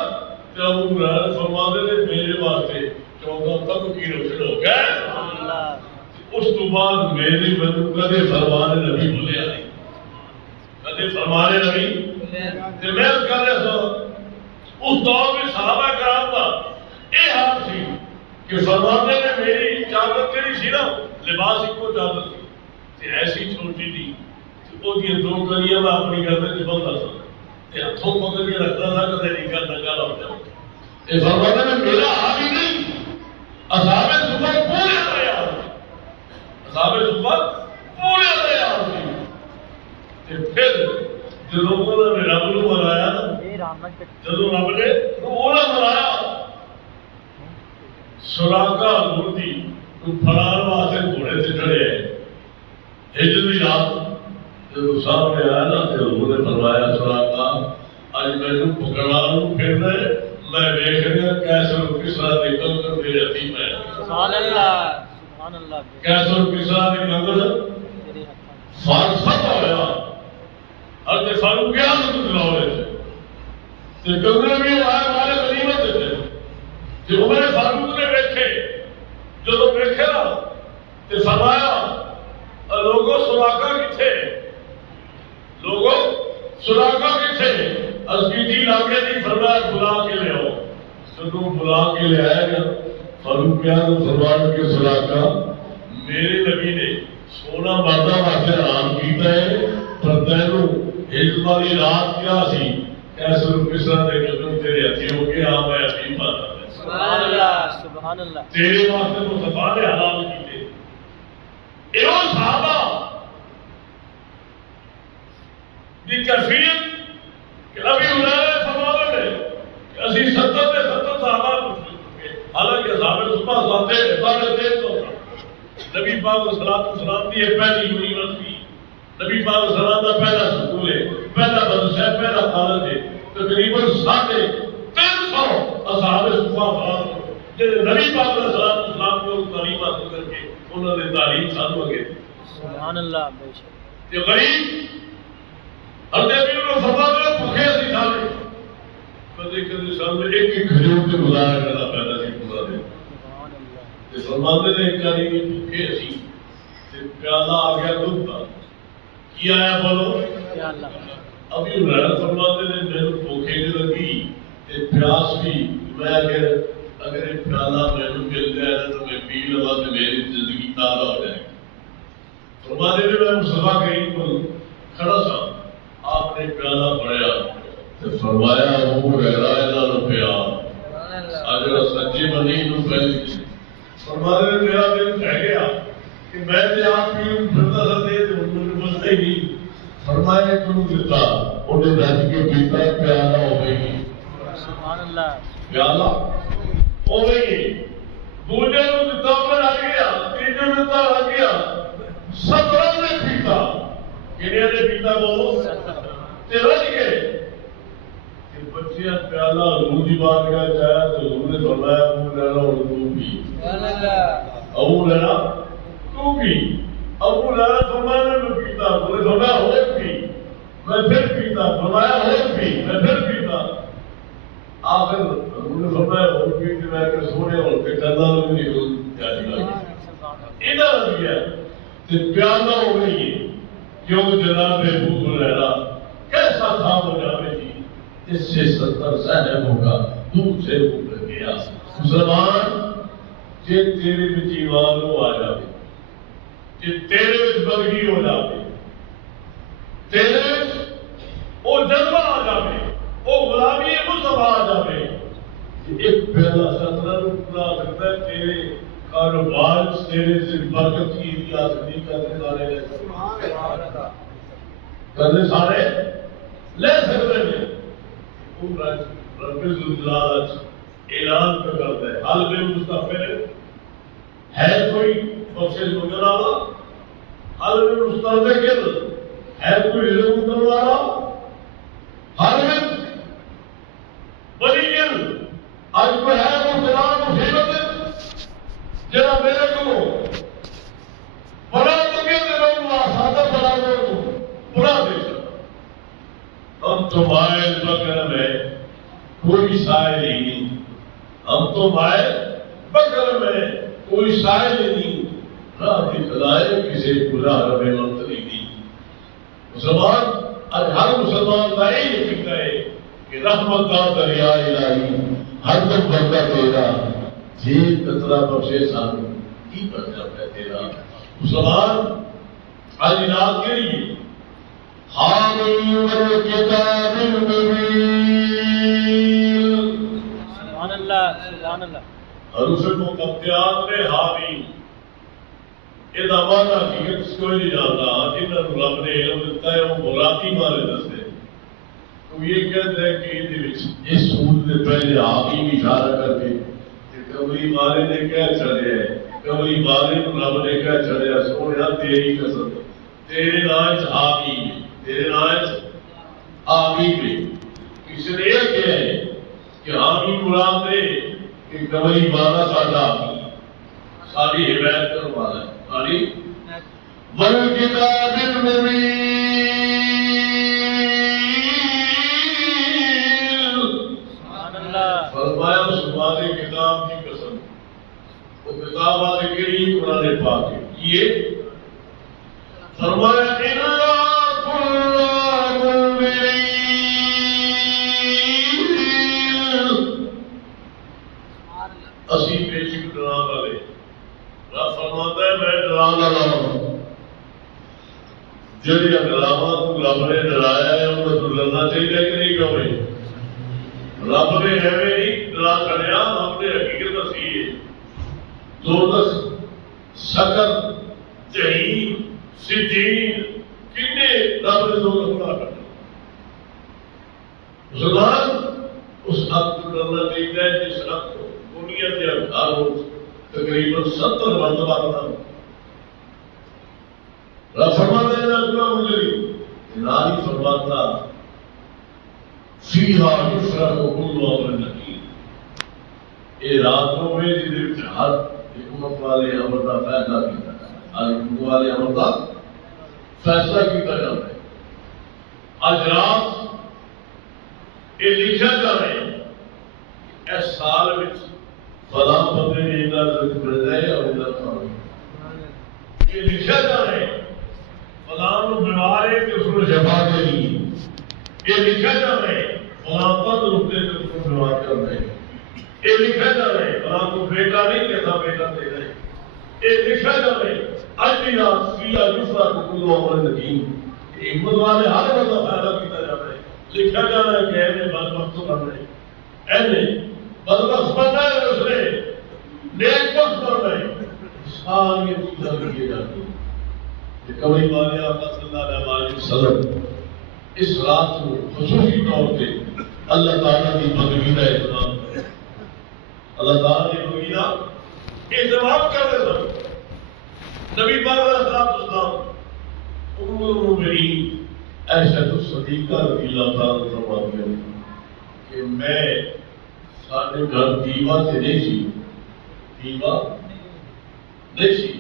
تو ابو ہریرہ فرماتے نے میرے واسطے 14 تک کی روشن ہو گئے. اس تو بعد میرے مینوں کدے فرمان نبی بولیا نہیں، کدے فرمان نبی تے میں کر رہا سا. اس دور میں صحابہ کرام کا یہ حال سی کہ فرماتے نے میری چادر تیری سی نا لباس ایک کو چادر سی تے ایسی چھوٹی تھی کہ وہ دی 2 کنیاں میں اپنی گردن سے بندھا تھا تے ہاتھوں پکڑ کے رکھتا تھا کدے نگاہ نگاہ لگ جاؤ. تے فرماتے نے میرا حال ہی نہیں اصحاب صفہ پورے تیار اصحاب صفہ پورے تیار تھی. تے پھر جو لوگوں نے رب نو منایا نا جدو رب نے منایا سراغا لوٹی پھڑان واسطے گھوڑے سے چڑھے ہجر کی رات جب سامنے آیا نا تو انہوں نے فرمایا سراغا اج مینوں پکڑا پھرنا ہے میں دیکھ رہا کیسر کسرا کے کنگن میرے ہاتھی میں کیسر کسرا کے کنگن فارفت ہوا حضرت فاروق کیا دلاؤ رہے تھے کنگن بھی آئے ہمارے غنیمت تھے. جب عمر فاروق نے دیکھے جب دیکھے نا تو فرمایا لوگوں سراغا کتھے لوگوں سراغا کتھے اس کی جی لاگے نہیں فرمایا بلا کے لے آؤ. جب بلا کے لے آئے گا فاروق کیا فرمایا کہ سراغا میرے نبی نے سونا مردہ واسطے آرام کیتا ہے پر تینوں ہجر والی رات کیا سی کیسر کسرا دے قدم تیرے ہتھی ہو گیا میں یقین مانا سبحان اللہ سبحان اللہ تیرے واسطے مصطفیٰ نے حلال کیتے. ایو صحابہ دی کیفیت کہ ابھی ہریرہ فرماتے ہیں کہ اسی 70 سے 70 صحابہ حالانکہ اصحاب صفہ ذاتے 350 نبی پاک صلی اللہ علیہ وسلم کی پہلی یونیورسٹی نبی پاک صلی اللہ علیہ وسلم کا پہلا سکول ہے پہلا مدرسہ پہلا کالج ہے تقریباً 350 اصحاب صفہ افراد جنہیں نبی پاک صلی اللہ علیہ وسلم کو تعلیم حاصل کر کے انہوں نے تعلیم سانو اگے. سبحان اللہ بے شک یہ غریب حضرت ابی نے فرمایا بھوکے سی سارے کدے کدے سامنے ایک ایک کھجور کے گزارا کرنا پیدا سی گزارے. سبحان اللہ تے فرماتے نے کاری کے بھوکے سی تے پیالہ آ گیا دودھ کا کیا ہے بولو یا اللہ. ابھی ہریرہ فرماتے نے میرے بھوکے نہیں لگی تے پیاس بھی میں اگر پیالہ میرے مل جائے نا تو میں پی لوا تو میری زندگی تازہ ہو جائے گی. فرماتے میں مصطفیٰ کریم کو کھڑا تھا، آپ نے پیالہ پڑھیا تو فرمایا ابو ہریرہ انہاں نوں پیا اگر سچے بنی نوں پہلی. فرماتے میں میرا دل کہہ گیا کہ میں نے آپ کی پھرتا تھا دے تو مجھے بچتا ہی نہیں. فرمایا کیوں دیتا انہیں رج کے پیتا پیالہ ہو گئی. سبحان اللہ. پیالہ ہو گئی. دوجے نوں دیتا پر آ گیا، تیجے نوں دیتا آ گیا، 17 نے پیتا. کنیا نے پیتا بولو تے رج گئے. کہ بچیاں پیالہ حضور دی بارگاہ جایا تو حضور نے فرمایا ابو ہریرہ اور تو پی. ابو ہریرہ تو پی. ابو ہریرہ فرمایا میں پیتا، بولے فرمایا اور پی. میں پھر پیتا، فرمایا اور پی، میں پھر پیتا. آخر حضور نے فرمایا اور پی کہ میں کہ سونے اور کہ کندھا لوگ نکل جاتی لگی. ادھر لگ گیا کہ پیالہ ہو گئی ہے. کیوں جناب ابو ہریرہ کیسا تھا وہ جامع جی، اس سے 70 صاحبوں کا دور سے اتر گیا. مسلمان جے تیرے وچ ایمان آ جائے، جے تیرے وچ بندگی ہو جائے، تیرے وچ وہ جذبہ آ جائے، وہ غلامی مصطفیٰ آ جائے، ایک پیالہ 17 نوں پورا سکتا ہے. تیرے کاروبار تیرے سے برکت کی بھی آ سکتی. کرنے سارے لے سکتے ہیں. رب الجلال اعلان پہ کرتا ہے حل میں مستقبل ہے کوئی بخشش منگنے والا، حل میں مستقبل ہے کوئی رزق منگنے والا، حل میں بنی آج کوئی ہے مبتلا مصیبت جنا میرے کو بڑا تو کیا دے سادہ بڑا دو برا دے. ہم تو مائل بکر میں کوئی سائل ہی نہیں، ہم تو مائل بکر میں کوئی سائل ہی نہیں. راہ دکھلائے کسی برا رب منتری دی. مسلمان آج ہر مسلمان کا یہی یقین ہے کہ رحمت کا دریا الہی ہر دم بندہ تیرا جی قطرہ بخشے سانو کی برکت ہے تیرا. مسلمان آج رات کے لیے حامیم الکتاب المبین. سبحان اللہ. سبحان اللہ. حروف مقطعات میں حامیم یہ معنی حقیقت کوئی نہیں جانتا. جنہوں رب نے علم دیتا ہے وہ براتی مانے دستے. تو یہ کہتے ہیں کہ اس سورت نے پہلے حامیم اشارہ کر کے کملی مالے نے کہہ چڑھے، کملی مالے رب نے کہہ چڑھے سونے تیری قسم تیرے نام حامیم، تیرے نام حامیم ہے. کسی نے یہ کہا ہے کہ حامیم مراد ہے کہ کملی مالا ساڈا ساری ہدایت کرنے والا ہے. ساری والکتاب المبین. فرمایا اس والے کتاب کی قسم. وہ کتاب والے کیڑی قرآن پاک ہے. یہ فرمایا اِنَّا كُنَّا مُنذِرِينَ. اسی بے شک ڈران والے. رب فرماتا ہے میں ڈران والا ہوں. جڑی ڈراوا تو رب نے ڈرایا ہے انہیں تو ڈرنا چاہیے کہ نہیں کہو. رب نے ایویں نہیں ڈرا چڑیا، رب نے حقیقت دسی ہے. دوزخ، سقر، جحیم، سجین کنے رب نے دوزخ بنا کر دیا. مسلمان اس حق کو ڈرنا چاہیے جس حق کو دنیا کے ہزاروں تقریباً 70 مرتبہ کرنا. رب فرماتا ہے نا مجھے الہی فرماتا فیہا یفرق کل امر حکیم. یہ راتوں میں جن ہر حکمت والے امر کا فیصلہ کیا جاتا ہے، ہر حکمت والے امر کا فیصلہ کیا جاتا ہے. آج رات یہ لکھا جا رہا ہے اس سال میں فلاں بندے نے ادھر بڑھ جائے اور ادھر کھانے. یہ لکھا جا رہا ہے فلاں بیمار ہے کہ اس کو شفا دے گی. یہ لکھا جا رہا ہے فلاں تندرست ہے کہ اس کو بیمار کر دے. یہ لکھا جا رہا ہے فلاں کو ایسا بیٹا دے رہے یہ لکھا جائے اج بھی رات سیا دوسرا کلو عمر نکیم ہمت والے ہر بندہ فائدہ کیا جاتا ہے لکھا جا رہا ہے کہ اینے بدبخت بن رہے اینے بدبخت بن رہے ہیں اس نے نیک بخت بن رہے ساری چیزیں کیے جاتی ہیں کبھی والے آقا صلی اللہ علیہ وسلم اس رات کو خصوصی طور پہ اللہ تعالیٰ کی بندگی کا اہتمام کرے اللہ تعالیٰ کی بندگی کا اہتمام کر رہے سب نبی پاک علیہ السلام ام المؤمنین عائشہ الصدیقہ رضی اللہ تعالیٰ فرماتی ہیں کہ میں سارے گھر دیوا سے نہیں سی دیوا نہیں سی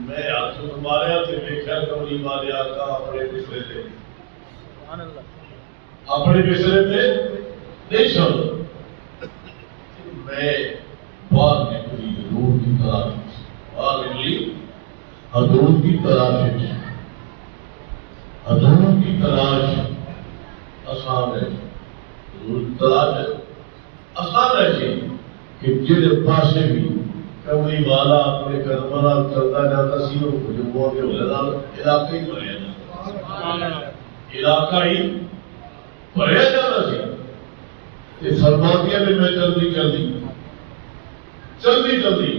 میں ہاتھ ماریا تے دیکھا کملی والے آقا اپنے بسترے تے اپنے بسترے تے نہیں سن میں باہر نکلی حضور کی تلاش باہر نکلی حضور کی تلاش حضور کی تلاش آسان ہے حضور کی تلاش آسان ہے جی کہ جن پاسے بھی کبھی والا اپنے قدموں چلتا جاتا سی وہ علاقہ ہی بھریا علاقہ ہی بھریا جاتا سی فرمایا بھی میں جلدی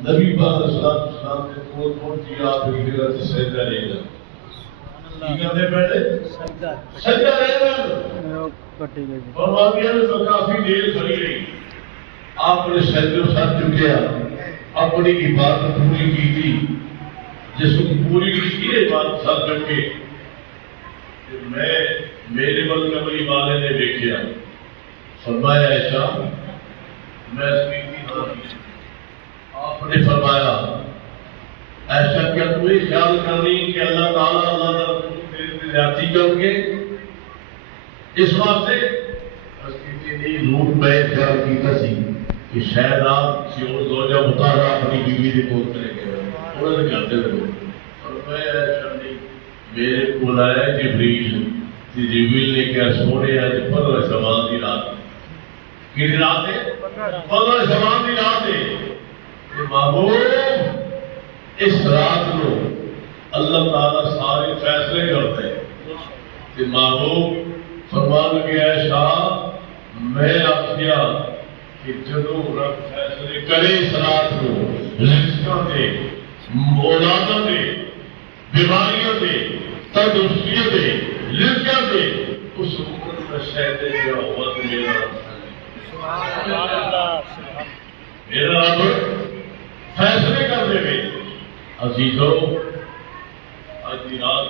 نبی پاک علیہ السلام نے کول پہنچی آپ کی جگہ سے سجدہ لے گا کی کرتے بیٹھے سجدہ لے گا فرمایا میں کافی دیر کھڑی رہی آپ نے سجدے ساتھ چکیا اپنی عبادت پوری کی تھی جس کو پوری کی عبادت ساتھ چکے میں میرے بل کمری والے نے دیکھا فرمایا ایسا میں آپ نے فرمایا ایسا کیا تمہیں خیال کرنی کہ اللہ تعالیٰ اللہ تیرے زیادتی کروں گے اس واسطے روح میں خیال کیتا سی کہ شاید آپ کسی اور زوجہ مطالعہ اپنی بیوی کے کول کریں گے انہوں نے کرتے رہے اور میں ایسا نہیں میرے کو آیا جبریل نے کیا سونے آج 15 شعبان کی رات کتنی رات ہے 15 شعبان کی رات ہے کہ محبوب اس رات کو اللہ تعالیٰ سارے فیصلے کرتے ہیں کہ محبوب فرمان لگے ایسا میں آخیا کہ جدو رب فیصلے کرے اس رات کو رزقاں دے اولاداں دے بیماریاں دے تندرستیاں دے رزقاں دے اس وقت میں شہدے کیا ہوا تو میرا رب فیصلے کر دے گئے عزیزو آج کی رات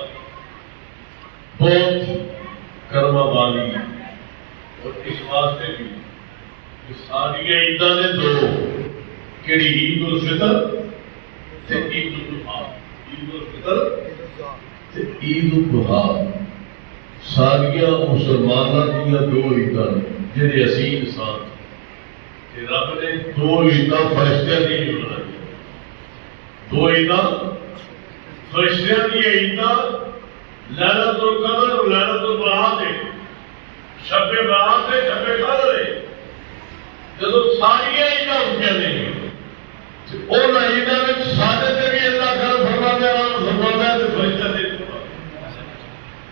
بہت کرما والی اور اس واسطے بھی کہ ساری عیداں نے دو کیڑی عید الفطر تے عید الاضحیٰ عید الفطر تے عید الاضحیٰ ساریاں مسلمانوں دیا دو عیداں جڑے اسی انسان کہ رب نے دو عیداں فرشتیاں دی بنائی دو عیداں فرشتیاں دی عیداں لیلۃ القدر اور لیلۃ البرات ہے شب برات ہے شب قدر ہے جب ساری عیداں ہوتیاں نے ان عیداں وچ سارے تے بھی اللہ کرم فرماتا ہے فرماتا ہے فرشتہ دے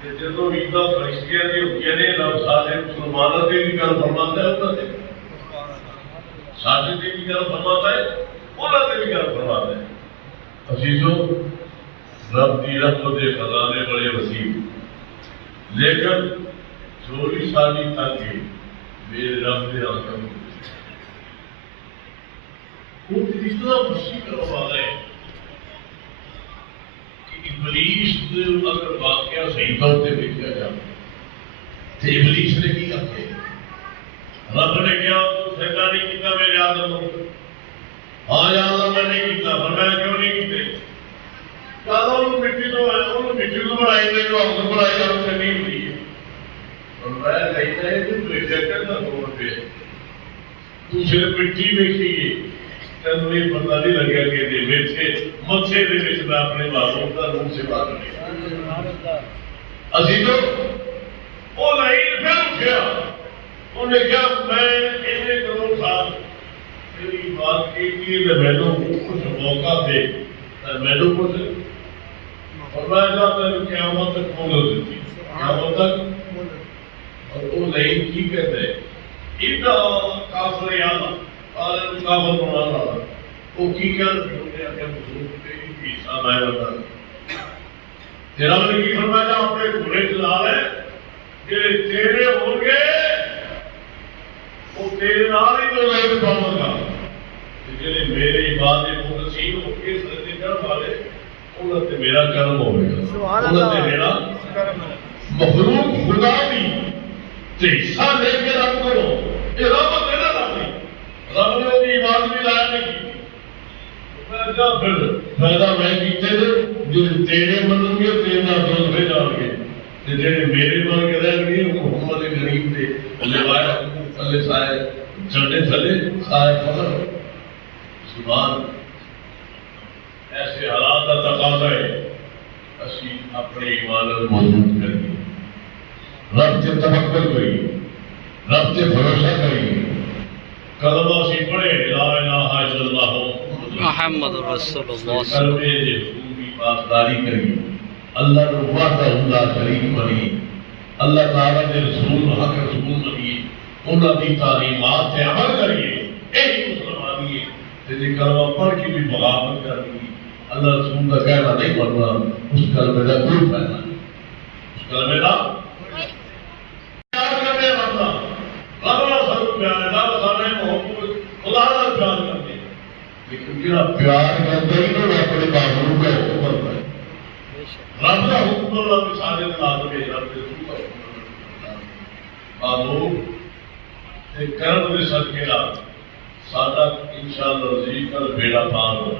کہ جب عیداں فرشتیاں دی ہوتیاں نے رب سارے مسلمانوں تے بھی کرم فرماتا ہے انہاں تے سارے تے بھی کرم فرماتا ہے انہاں تے بھی کرم فرماتا ہے عزیزو رب کی رحمت خزانے بڑے وسیع لیکن چوری ساری تک میرے رب نے آنکھوں وہ اتنا خوشی کروا ہے کہ ابلیس اگر واقعہ صحیح طور سے دیکھا جائے تو ابلیس نے کی آخے رب نے کیا تو سجدہ نہیں کیتا میرے آدم کو ہاں یا اللہ میں نہیں کیتا فرمایا کیوں نہیں کیتے مٹی تو بنائی دے جو ہم بنائی ہم سے نہیں ہوئی ہے اور میں کہتا ہے کہ ریجیکٹر نہ ہو پہ تو صرف مٹی دیکھیے تینوں یہ پتہ نہیں لگا کہ میرے مچھے دے وچ میں اپنے معصوم کا روح سے بات نہیں عزیزو وہ لائن پھر اٹھیا انہیں کہا میں اتنے کروڑ سال میری بات کی مینو کچھ موقع دے مینو کچھ اور میں جاتا ہوں قیامت تک مہلت دیتی قیامت تک اور وہ نہیں کی کہتے ایڈا کافر یاد کافر بنا رہا وہ کی کر تیرا نے کی فرمایا اپنے گھوڑے چلا رہے جڑے تیرے ہوں گے وہ تیرے نال ہی تو لوگ پاؤں گا جڑے میرے عبادت مخلصین ہو کے سجدے کرنے والے انہاں تے میرا کرم ہوگا انہاں تے میرا مخلوق خدا بھی تے حصہ لے کے رب کرو یہ رب تیرا رب نہیں رب نے وہ عبادت بھی لایا نہیں کی میں جا پھر فائدہ میں کیتے جو تیرے منن گے تیرے نال دوزخ جان گے تے جڑے میرے من کے رہن گے محمد کریم دے لوائے تھلے سائے جھنڈے تھلے سائے فخر سبحان ایسے حالات کا تقاضا ہے اسی اپنے ایمان کو مضبوط کریے رب سے توکل کریے رب سے بھروسہ کریے کلمہ سی پڑھے لا الہ الا اللہ محمد رسول اللہ کلمے دے حقوق کی پاسداری کریے اللہ نے وحدہ لا شریک بنی اللہ تعالیٰ کے رسول حق رسول بنی انہاں دی تعلیمات سے عمل کریے یہی مسلمانی ہے جی کلمہ پڑھ کے بھی بغاوت کرنی اللہ رسول کا کہنا نہیں بننا اس کلمے کا کوئی فائدہ نہیں اس کلمے کا پیار کرنے بننا اللہ سب پیار ہے اللہ سارے محبت خدا کا پیار کرتے ہیں لیکن جڑا پیار کرتا ہی نہ اپنے معمول کا حکم بنتا ہے رب کا حکم اللہ کے سارے لازم ہے رب کے رسول کا حکم آدھو کرم دے صدقے نال ساڈا انشاءاللہ عزیز کل بیڑا پار ہو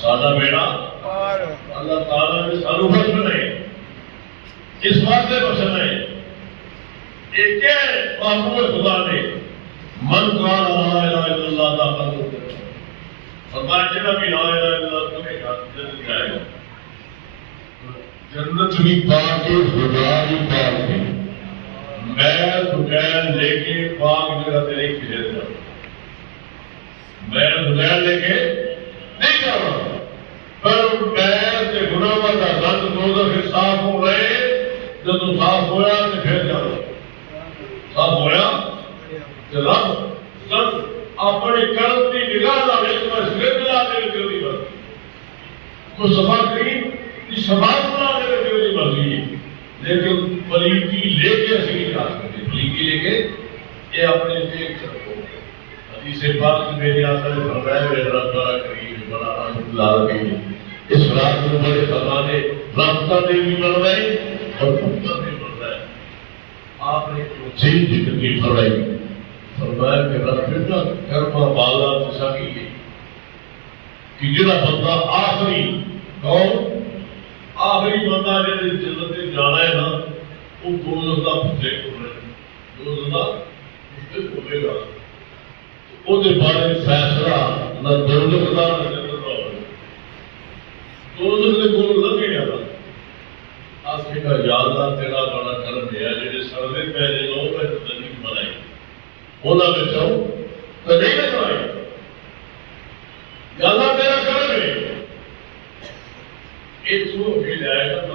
ساڈا بیڑا اللہ تعالیٰ نے سانو بچنا ہے اس واسطے بچنا ہے ایک محبوب خدا نے من قال لا الہ الا اللہ دا قلب فرمایا جڑا بھی لا الہ الا اللہ کرے گا جنت جائے گا جنت بھی پا کے خدا بھی پا کے میں بغیر لے کے پاک جگہ تے نہیں کھلے جاؤں میں بغیر لے کے نہیں جاؤں پر میں تے گناہ کا رنگ دوزخ صاف ہو رہے جب صاف ہویا تو پھر جاؤ صاف ہویا تو رب اپنے کرم کی نگاہ کا ایک بار سر ملا دے جلدی بس مصطفیٰ کریم کی سماعت بنا دے جلدی مرضی لیکن پلیتی لے کے اسی کی جا سکتے پلیتی لے کے یہ اپنے دیکھ سکو حدیث پاک سے میری آسا نے فرمایا میرے رب بڑا کریم بڑا رحمت اللہ علیہ اس رات میں بڑے خزانے رابطہ دے بھی بڑھ رہے اور پختہ بھی بڑھ رہے آپ نے چیز ذکر کی فرمایا کہ رب بیٹا کرما بالا جیسا کی کہ جڑا بندہ آخری کون آخری بندہ جڑے جنت میں جانا ہے نا وہ دوزخ دا پھٹے کھولے دوزخ دا پھٹے کھولے گا وہ دے بارے فیصلہ نہ دوزخ دا نہ جنت دا ہوئے دوزخ دے کول لگے گا آخری کا یا اللہ تیرا بڑا کرم ہے جڑے سردے پہلے لوگ میں تدنی بنائی اونا میں چاہوں تو نہیں بنائی یا اللہ تیرا کرم ہے ایک سو بھی جائے گا نا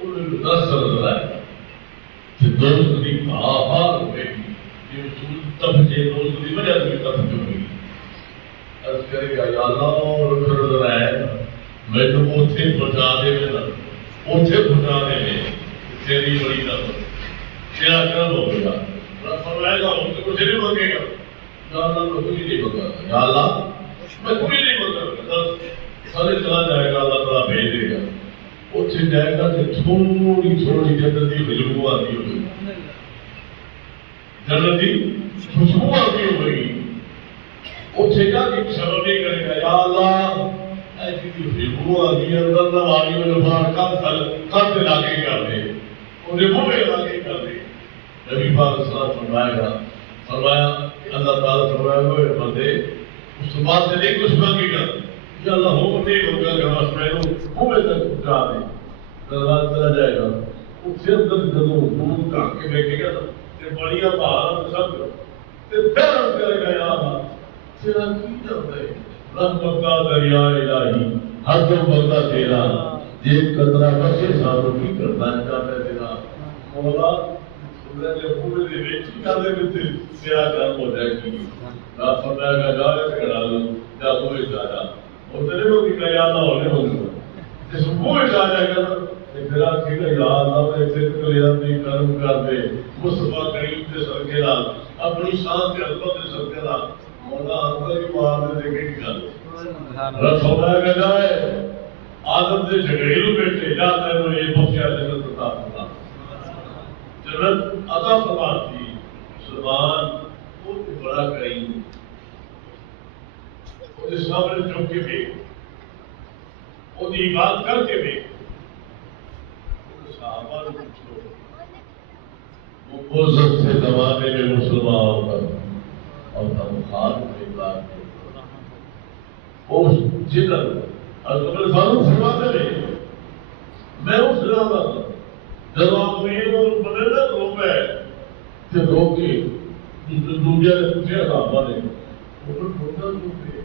انہوں نے 10 سال لگائے کہ دوست کی آباد ہوئے گی یہ اصول تب سے دوست کی وجہ سے تب سے ہوئی عرض کرے گا یا اللہ اور پھر لگائے میں تو اوتھے پہنچا دے میں نا اوتھے پہنچا دے میں تیری بڑی نظر تیرا کرم ہو گیا رب فرمائے گا ہم سے کچھ نہیں مانگے گا یا اللہ میں کوئی نہیں مانگا یا اللہ میں کوئی نہیں مانگا سارے چلا جائے گا اللہ تعالیٰ بھیج دے گا اتنے جائے گا کہ تھوڑی تھوڑی جنت کی خوشبو آتی ہوگی جنت کی خوشبو آتی ہوگی اتنے جا کے سبب نہیں کرے گا یا اللہ ایسی کی خوشبو آتی ہے اندر نہ آگے میں لفار کب سے لاگے کر دے انہیں منہ میں لاگے کر دے نبی پاک اسلام فرمایا اللہ تعالیٰ فرمایا ہوئے بندے اس بات سے نہیں کچھ مانگے گا یا اللہ حکم نہیں ہوگا کہ ہمارا پہلو کنویں تک پہنچا دیں دروازہ چلا جائے گا وہ پھر اندر جدوں دودھ ڈھک کے بیٹھے گا نا یہ بڑیاں پہاڑوں سب پھر کرے گا یا اللہ تیرا کی جب ہے رحمت کا دریا الہی ہر جو بندہ تیرا جیب قطرہ بچے سانوں کی کرنا چاہتا ہے تیرا مولا انہیں نے پورے دے ویچی کر دے بھی تیرا کام ہو جائے گی رات فرمایا گا جا رہے تھے کڑا لوں جا ہوئے جایا اور تیرے کو بھی کہا یا اللہ ہونے ہوگا جس ہوئے جا جائے گا نا پھر آپ کی یا اللہ میں پھر کلیاتی کرم کر دے مصطفیٰ کریم کے صدقے نال اپنی شان کے عظمت کے صدقے نال مولا اندر کی مار دے دیکھے کی گل رب فرمایا گا جائے آدم دے جھگڑیلو بیٹے یا تینوں یہ بخشیا جنت عطا فرما جنت عطا فرما دی مسلمان وہ بڑا کریم وہ سامنے چوک کے بھی وہ عبادت کر کے بھی صحابہ نے پوچھو وہ بزرگ سے زمانے میں مسلمان ہو کر اور ہم خان کے بعد اس جدر حضرت فاروق فرماتے رہے میں اس رہا تھا جب آپ امیر اور بنے نہ رو گئے کہ رو کے دنیا نے پوچھا صحابہ نے وہ ٹوٹا ٹوٹے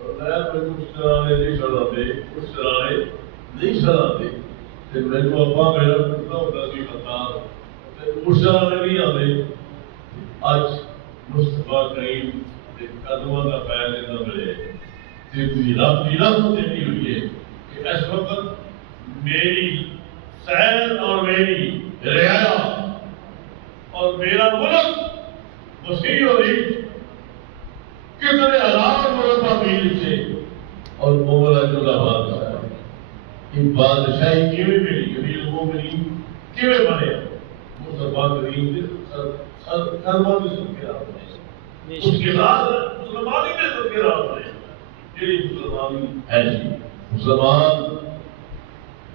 اور میں اس طرح نہیں سراتے اس طرح نہیں سراتے کہ میں کو ابا میرا ٹوٹا ہوتا سی خطار اس طرح نہیں آتے آج مصطفیٰ کریم قدموں کا فیض نہ ملے رب کی رحمت اتنی ہوئی ہے کہ اس وقت میری سیر اور میری رعایا اور میرا ملک وسیع ہو رہی کتنے ہزار مرتبہ میل سے اور مولا جو بادشاہ یہ بادشاہی کیویں ملی امیر المومنین کیویں بنے مصطفیٰ کریم نے کرما کے صدقے راہ بنے اس کے بعد مسلمانی کے صدقے راہ بنے یہ مسلمانی ہے جی مسلمان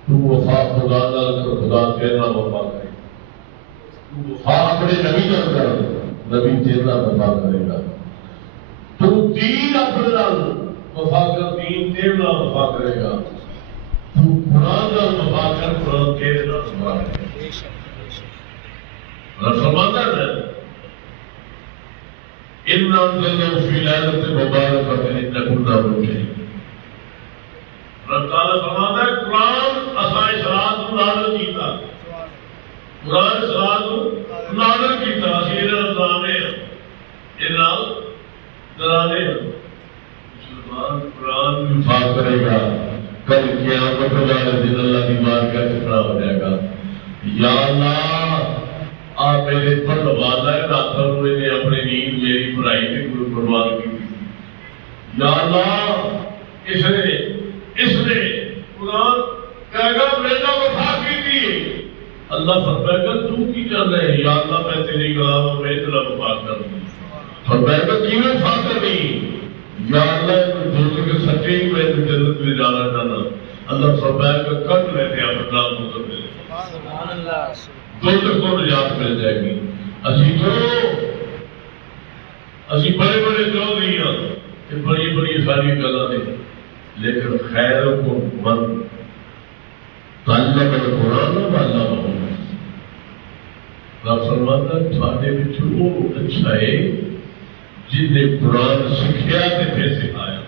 تو وفا خدا نال کر خدا تیرا وفا کرے تو وفا اپنے نبی نال کر نبی تیرا وفا کرے گا تو دین اپنے نال وفا کر دین تیرا وفا کرے گا تو قرآن نال وفا کر قرآن تیرے نال وفا کرے گا فرماتا ہے ان انزلنا فی لیلۃ مبارکۃ انا کنا منذرین رب تعالیٰ فرماتا ہے قرآن اسائے صراط کو نازل کیتا قرآن صراط کو نازل کیتا اسی دے نال ڈرانے مسلمان قرآن کی وفا کرے گا کل قیامت والے دن اللہ کی بارگاہ میں کھڑا ہو جائے گا یا اللہ آپ میرے پر نوازا ہے ڈاکٹر نے اپنی نیند میری پڑھائی سے کوئی قربان کی یا اللہ اس نے قرآن کہے گا بیٹا وفا کی تھی اللہ فرمائے گا تو کی چل رہے ہیں یا اللہ میں تیری غلام ہوں میں تیرا وفا کر دوں فرمائے گا کیوں وفا کرنی یا اللہ دوسرے کے سچے ہی میں جنت میں جانا چاہنا اللہ فرمائے گا کٹ لیتے ہیں اپنا نام مطلب دے سبحان اللہ دوسرے کو نجات مل جائے گی اسی بڑے بڑے چودھری ہیں کہ بڑی بڑی ساری گلاں نے لیکن خیر کو من تعلق القرآن والا رب فرماتا ہے تھانے وچ وہ اچھا ہے جن نے قرآن سکھیا تے پھر سکھایا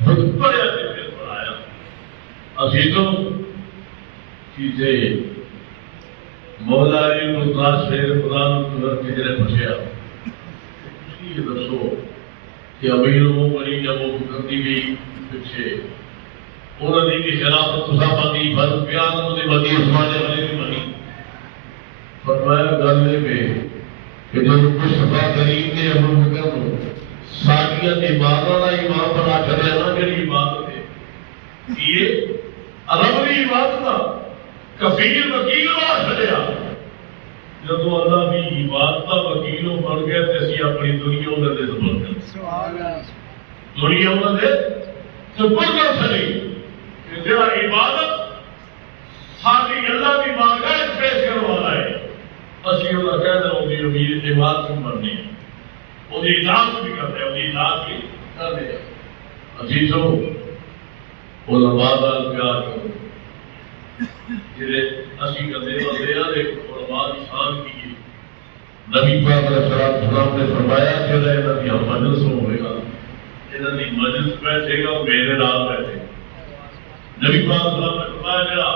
خود پڑھیا تے پھر پڑھایا اسی تو چیزیں مولا علی مطلع شیر قرآن کے جڑے پچھیا یہ دسو کہ امیر المومنین جب وہ کرتی گئی پیچھے انہوں نے کی خلافت صحابہ فرض کیا انہوں نے مدی عثمان علی کی منی فرمایا گل یہ کہ جب مصطفیٰ کریم نے ابو بکر کو ساکیت عبادت کا امام بنا چھڑیا نا جڑی عبادت ہے یہ عربی عبادت کا کفیل وکیل بنا چھڑیا جب اللہ کی عبادت کا وکیلوں بن گیا تو اسی اپنی دنیا انہوں نے سبر کر دنیا انہوں نے سبر کر سکے کہ جڑا عبادت ساری اللہ کی بارگاہ پیش کروانا ہے اسی انہوں نے کہنا ہوگی امید عبادت بھی بننی ہے وہ اطاعت بھی کرتے ہیں وہ اطاعت بھی کرتے ہیں عزیزوں علماء کا پیار کرو جڑے اسی کدے بندے ہیں علماء کی شان کی نبی پاک علیہ السلام نے فرمایا کہ نبی ہم مجلس ہوئے گا انہوں نے مجلس بیٹھے گا اور میرے نال بیٹھے گا نبی پاک علیہ السلام نے فرمایا جڑا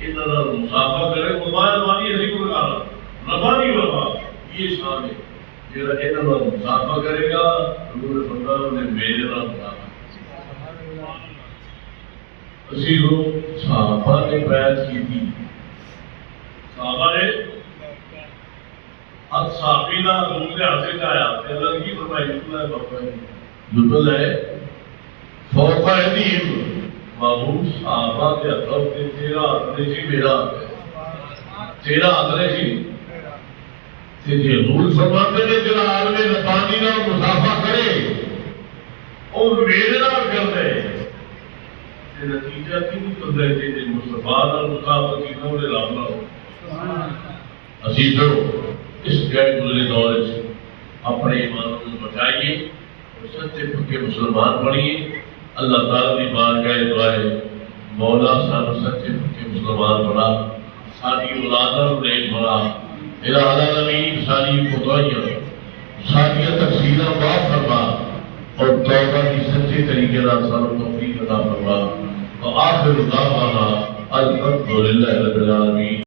انہوں نے مسافہ کرے فرمایا مانی علی کو لگانا ربانی ربا یہ شان ہے جڑا انہوں نے مسافہ کرے گا حضور نے فرمایا انہیں میرے نال مسافہ اسی لوگ صحابہ نے بیعت کی تھی صحابہ نے اب صحابی کا حضور نے حاصل آیا کہ اللہ کی فرمائی اللہ بابا جدل ہے فوقا علم معمول صحابہ کے اطرف کے تیرا اپنے سی میرا تیرا اپنے سی تیجے حضور فرماتے نے جنا عالم ربانی کا مسافہ کرے اور میرے نال کر دے نتیجہ کی نہیں کر رہے تھے مصطفیٰ اور مسافہ کی نور لامنا ہو اسی تو اس غیر گزرے دور سے اپنے ایمان کو بچائیے اور سچے پکے مسلمان بنیے اللہ تعالیٰ کی بارگاہ دعائے مولا سانو سچے پکے مسلمان بنا ساری اولاداں نوں نیک بنا الہ العالمین ساری خدائیاں ساری تقصیراں معاف فرما اور توبہ کی سچے طریقے نال سانو توفیق عطا فرما وآخر دعوانا الحمد للہ رب العالمین